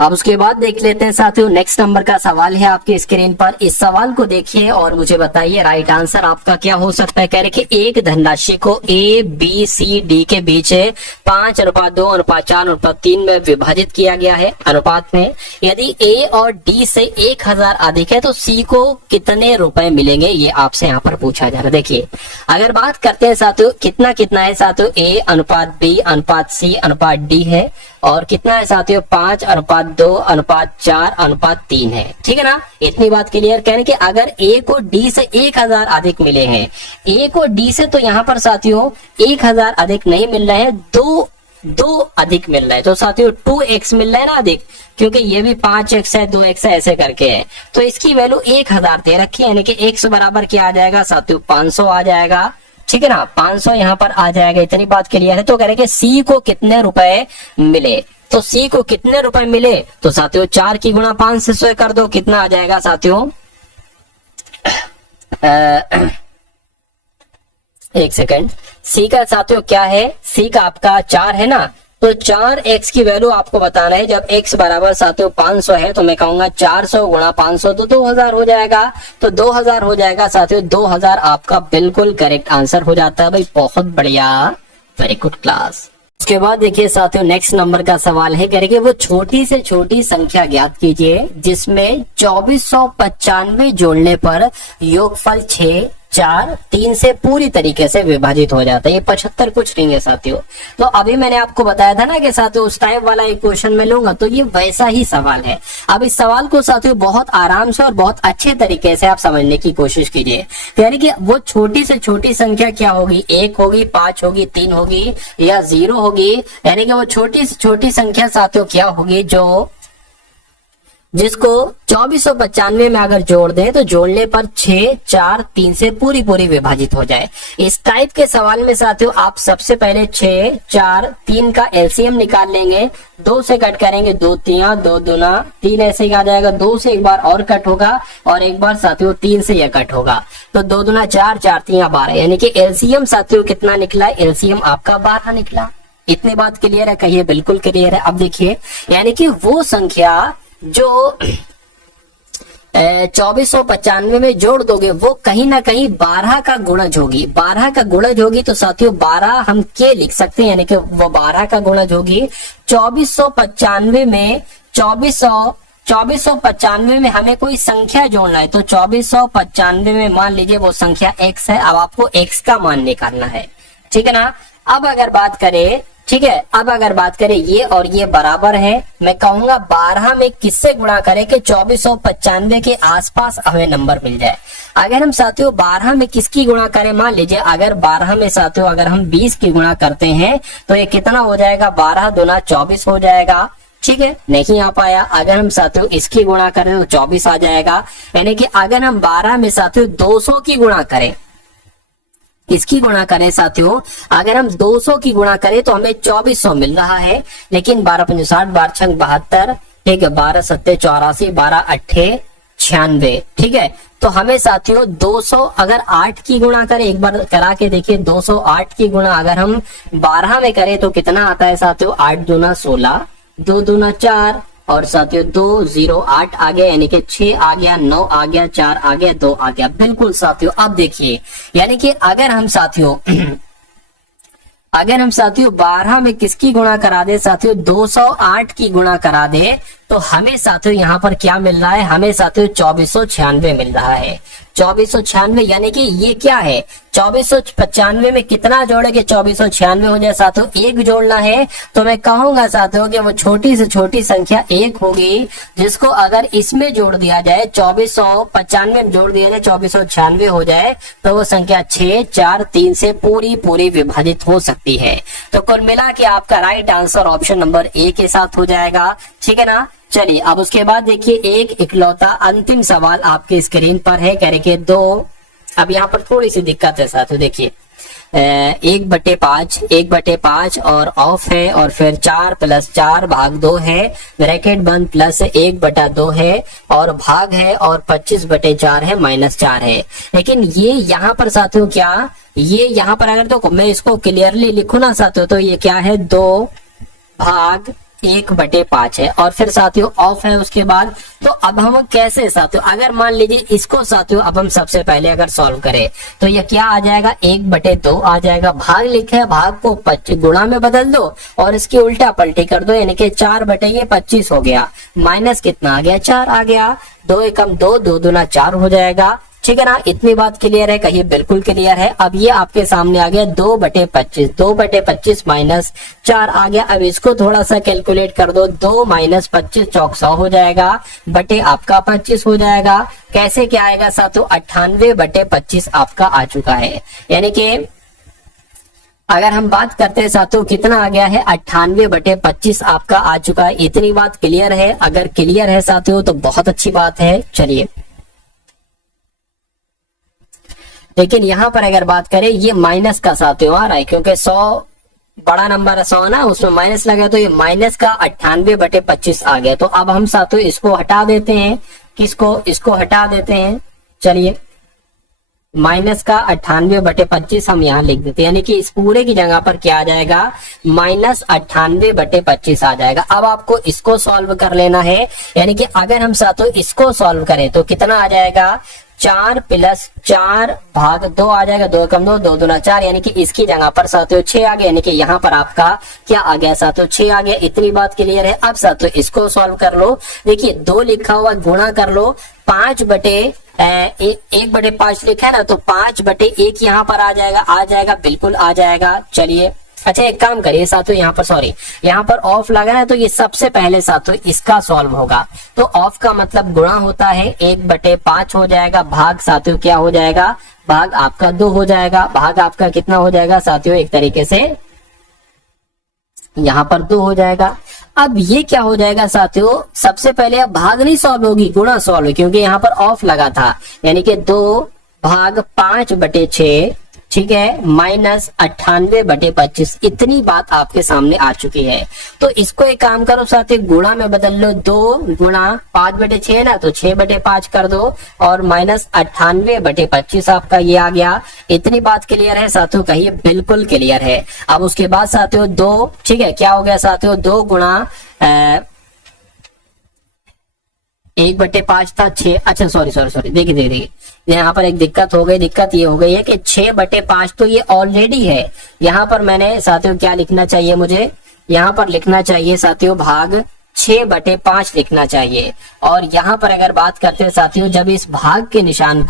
अब उसके बाद देख लेते हैं साथियों, नेक्स्ट नंबर का सवाल है आपकी स्क्रीन पर। इस सवाल को देखिए और मुझे बताइए राइट आंसर आपका क्या हो सकता है। कह रहे कि एक धनराशि को ए बी सी डी के बीच 5:2:4:3 में विभाजित किया गया है अनुपात में। यदि ए और डी से 1000 अधिक है तो सी को कितने रुपए मिलेंगे, ये आपसे यहाँ पर पूछा जा रहा है। देखिए अगर बात करते हैं साथियों कितना कितना है साथियों, ए अनुपात बी अनुपात सी अनुपात डी है, और कितना है साथियों 5:2:4:3 है, ठीक है ना। इतनी बात क्लियर। कहने कि अगर ए को डी से 1000 अधिक मिले हैं, ए को डी से तो यहाँ पर साथियों 1000 अधिक नहीं मिल रहे हैं, दो अधिक मिल रहा है, तो साथियों 2x मिल रहा है ना अधिक, क्योंकि ये भी 5x है 2x है ऐसे करके है, तो इसकी वैल्यू 1000 दे रखी है, यानी कि x बराबर क्या आ जाएगा साथियों 500 आ जाएगा, ठीक है ना। 500 यहाँ पर आ जाएगा, इतनी बात क्लियर है। तो कह रहे कि सी को कितने रुपए मिले, तो सी को कितने रुपए मिले, तो साथियों 4 की गुणा 5 से 100 कर दो, कितना आ जाएगा साथियों, एक सेकंड, सी का साथियों क्या है, सी का आपका 4 है ना, तो 4x की वैल्यू आपको बताना है। जब x बराबर साथियों 500 है तो मैं कहूंगा 400 गुणा 500 तो 2000 हो जाएगा, तो 2000 हो जाएगा साथियों, 2000 आपका बिल्कुल करेक्ट आंसर हो जाता है भाई, बहुत बढ़िया, वेरी गुड क्लास। उसके बाद देखिए साथियों नेक्स्ट नंबर का सवाल है, करेंगे वो छोटी से छोटी संख्या ज्ञात कीजिए जिसमें 2495 जोड़ने पर योगफल 6 4 3 से पूरी तरीके से विभाजित हो जाता है। ये 75 कुछ नहीं है साथियों। तो अभी मैंने आपको बताया था ना कि साथियों उस टाइप वाला एक क्वेश्चन में लूंगा, तो ये वैसा ही सवाल है। अब इस सवाल को साथियों बहुत आराम से और बहुत अच्छे तरीके से आप समझने की कोशिश कीजिए। यानी कि वो छोटी से छोटी संख्या क्या होगी, 1 होगी 5 होगी 3 होगी या 0 होगी, यानी कि वो छोटी से छोटी संख्या साथियों क्या होगी जो जिसको 2495 में अगर जोड़ दें तो जोड़ने पर 6 4 3 से पूरी पूरी विभाजित हो जाए। इस टाइप के सवाल में साथियों आप सबसे पहले 6 4 3 का एलसीएम निकाल लेंगे, 2 से कट करेंगे 2 3 2 दूना 3 ऐसे ही आ जाएगा, 2 से एक बार और कट होगा और एक बार साथियों 3 से यह कट होगा, तो 2 दूना 4 4 3 12, यानी कि एलसीएम साथियों कितना निकला, एलसीएम आपका 12 निकला। इतनी बात क्लियर है? कहिए बिल्कुल क्लियर है। अब देखिए, यानी कि वो संख्या जो 2495 में जोड़ दोगे वो कहीं ना कहीं 12 का गुणज होगी। 12 का गुणज होगी तो साथियों 12 हम के लिख सकते हैं, यानी कि वो 12 का गुणज होगी। 2495 में 2495 में हमें कोई संख्या जोड़ना है, तो 2495 में मान लीजिए वो संख्या x है। अब आपको x का मान निकालना है, ठीक है ना। अब अगर बात करें, ठीक है, अब अगर बात करें ये और ये बराबर है, मैं कहूंगा 12 में किससे गुणा करें कि 2495 के आसपास हमें नंबर मिल जाए। अगर हम साथियों 12 में किसकी गुणा करें, मान लीजिए अगर 12 में साथियों अगर हम 20 की गुणा करते हैं तो ये कितना हो जाएगा, 12 दूना 24 हो जाएगा, ठीक है, नहीं आ पाया। अगर हम साथियों इसकी गुणा करें तो 24 आ जाएगा। यानी कि अगर हम 12 में साथियों 200 की गुणा करें, इसकी गुणा करें साथियों, अगर हम 200 की गुणा करें तो हमें 2400 मिल रहा है। लेकिन 12 पंजे 60, 12 छंग 72, ठीक है, 12 सत्ते 84, 12 अट्ठे 96, ठीक है। तो हमें साथियों 200 अगर 8 की गुणा करें, एक बार करा के देखिए, 208 की गुणा अगर हम 12 में करें तो कितना आता है साथियों, 8 दूना 16, 2 दूना 4 और साथियों 208 आ गया, यानी कि 6 आ गया, 9 आ गया, 4 आ गया, 2 आ गया। बिल्कुल साथियों, अब देखिए, यानी कि अगर हम साथियों 12 में किसकी गुणा करा दे साथियों, 208 की गुणा करा दे तो हमें साथियों यहाँ पर क्या मिल रहा है, हमें साथियों 2496 मिल रहा है। 2496 यानी कि ये क्या है, 2495 में कितना जोड़ेंगे 2496 हो जाए साथियों, एक जोड़ना है। तो मैं कहूंगा साथियों कि वो छोटी से छोटी संख्या एक होगी, जिसको अगर इसमें जोड़ दिया जाए, 2495 में जोड़ दिया जाए 2496 हो जाए तो वो संख्या 6, 4, 3 से पूरी विभाजित हो सकती है। तो कुल मिला के आपका right answer option number A के साथ हो जाएगा, ठीक है ना। चलिए अब उसके बाद देखिए एक इकलौता अंतिम सवाल आपके स्क्रीन पर है, कह रहे कि 2, अब यहाँ पर थोड़ी सी दिक्कत है साथियों, देखिए 1/5 और ऑफ है और फिर 4 + 4 भाग 2 है, ब्रैकेट बंद, प्लस 1/2 है और भाग है और 25/4 है, -4 है। लेकिन ये यहाँ पर साथियों क्या, ये यहाँ पर अगर तो मैं इसको क्लियरली लिखूं ना साथियों, तो ये क्या है, 2 भाग 1/5 है और फिर साथियों ऑफ है उसके बाद। तो अब हम कैसे साथियों, अगर मान लीजिए इसको साथियों अब हम सबसे पहले अगर सॉल्व करें तो ये क्या आ जाएगा, 1/2 आ जाएगा। भाग लिखे है, भाग को 25 गुणा में बदल दो और इसकी उल्टा पलटी कर दो, यानी कि 4/25 हो गया, माइनस कितना आ गया, 4 आ गया, 2 एकम 2, 2 दूना 4 हो जाएगा, ठीक है ना। इतनी बात क्लियर है, कहिए बिल्कुल क्लियर है। अब ये आपके सामने आ गया 2/25, 2/25 -4 आ गया। अब इसको थोड़ा सा कैलकुलेट कर दो, 2 - 25 चौक 100 हो जाएगा, बटे आपका 25 हो जाएगा। कैसे क्या आएगा साथियों, 98/25 आपका आ चुका है। यानी कि अगर हम बात करते हैं साथियों कितना आ गया है, 98/25 आपका आ चुका है। इतनी बात क्लियर है, अगर क्लियर है साथियों तो बहुत अच्छी बात है। चलिए लेकिन यहाँ पर अगर बात करें, ये माइनस का साथियों आ रहा है क्योंकि 100 बड़ा नंबर है, 100 ना, उसमें माइनस लगा तो ये माइनस का 98/25 आ गया। तो अब हम साथियों इसको हटा देते हैं, किसको, इसको हटा देते हैं। चलिए माइनस का 98/25 हम यहाँ लिख देते हैं, यानी कि इस पूरे की जगह पर क्या आ जाएगा, -98/25 आ जाएगा। अब आपको इसको सॉल्व कर लेना है, यानी कि अगर हम साथियों इसको सॉल्व करें तो कितना आ जाएगा, 4 + 4 भाग 2 आ जाएगा, 2 एकम 2, 2 दूना 4, यानी कि इसकी जगह पर साथियों 6 आ गया, यानी कि यहाँ पर आपका क्या आ गया साथियों, 6 आ गया। इतनी बात क्लियर है। अब साथियों इसको सॉल्व कर लो, देखिए 2 लिखा हुआ गुणा कर लो, 1/5 लिखा है ना, तो 5/1 यहाँ पर आ जाएगा, बिल्कुल आ जाएगा। चलिए अच्छा एक काम करिए साथियों, यहाँ पर सॉरी, यहाँ पर ऑफ लगा है तो ये सबसे पहले साथियों इसका सॉल्व होगा। तो ऑफ का मतलब गुणा होता है, 1/5 हो जाएगा, भाग साथियों क्या हो जाएगा, भाग आपका 2 हो जाएगा, भाग आपका कितना हो जाएगा साथियों, एक तरीके से यहाँ पर 2 हो जाएगा। अब ये क्या हो जाएगा साथियों, सबसे पहले अब भाग नहीं सॉल्व होगी, गुणा सॉल्व, क्योंकि यहाँ पर ऑफ लगा था, यानी कि 2 भाग 5/6, ठीक है, -98/25 इतनी बात आपके सामने आ चुकी है। तो इसको एक काम करो साथी, गुणा में बदल लो, 2 गुणा 5/6 ना, तो 6/5 कर दो और -98/25 आपका ये आ गया। इतनी बात क्लियर है साथियों, कहिए बिल्कुल क्लियर है। अब उसके बाद साथियों 2, ठीक है, क्या हो गया साथियों, 2 गुणा 1/5 था 6, अच्छा सॉरी देखिए यहाँ पर एक दिक्कत हो गई। दिक्कत ये हो गई है कि 6/5 तो ये ऑलरेडी है। यहाँ पर मैंने साथियों क्या लिखना चाहिए, मुझे यहाँ पर लिखना चाहिए साथियों भाग 6/5 लिखना चाहिए। और यहाँ पर अगर बात करते हैं साथियों, जब इस भाग के निशान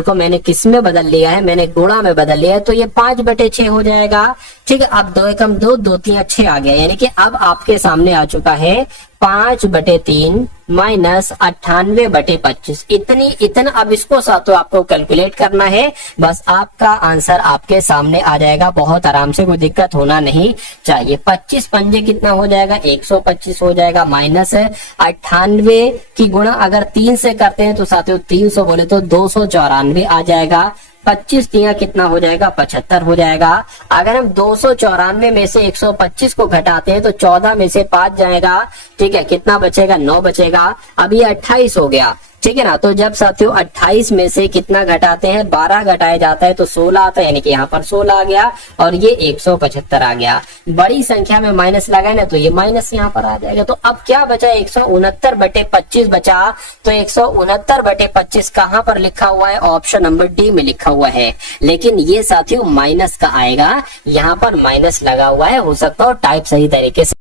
को मैंने किस में बदल लिया है, मैंने गुणा में बदल लिया है, तो ये 5/6 हो जाएगा। ठीक है, अब 2 एकम 2, 2 3 6 आ गया, यानी कि अब आपके सामने आ चुका है 5/3 -98/25 इतना। अब इसको साथियों आपको कैलकुलेट करना है, बस आपका आंसर आपके सामने आ जाएगा बहुत आराम से, कोई दिक्कत होना नहीं चाहिए। 25 पंजे कितना हो जाएगा, 125 हो जाएगा। -98 की गुणा अगर 3 से करते हैं तो साथियों 300 बोले तो 294 आ जाएगा। 25 तिया कितना हो जाएगा, 75 हो जाएगा। अगर हम 294 में से 125 को घटाते हैं तो 14 में से 5 जाएगा, ठीक है, कितना बचेगा, 9 बचेगा। अब ये 28 हो गया, ठीक है ना। तो जब साथियों 28 में से कितना घटाते हैं, 12 घटाया जाता है तो 16 आता है, यानी कि यहाँ पर 16 आ गया और ये 175 आ गया। बड़ी संख्या में माइनस लगा है ना, तो ये माइनस यहाँ पर आ जाएगा। तो अब क्या बचा, 169/25 बचा। तो 169/25 कहाँ पर लिखा हुआ है, ऑप्शन नंबर डी में लिखा हुआ है। लेकिन ये साथियों माइनस का आएगा, यहाँ पर माइनस लगा हुआ है, हो सकता हो टाइप सही तरीके से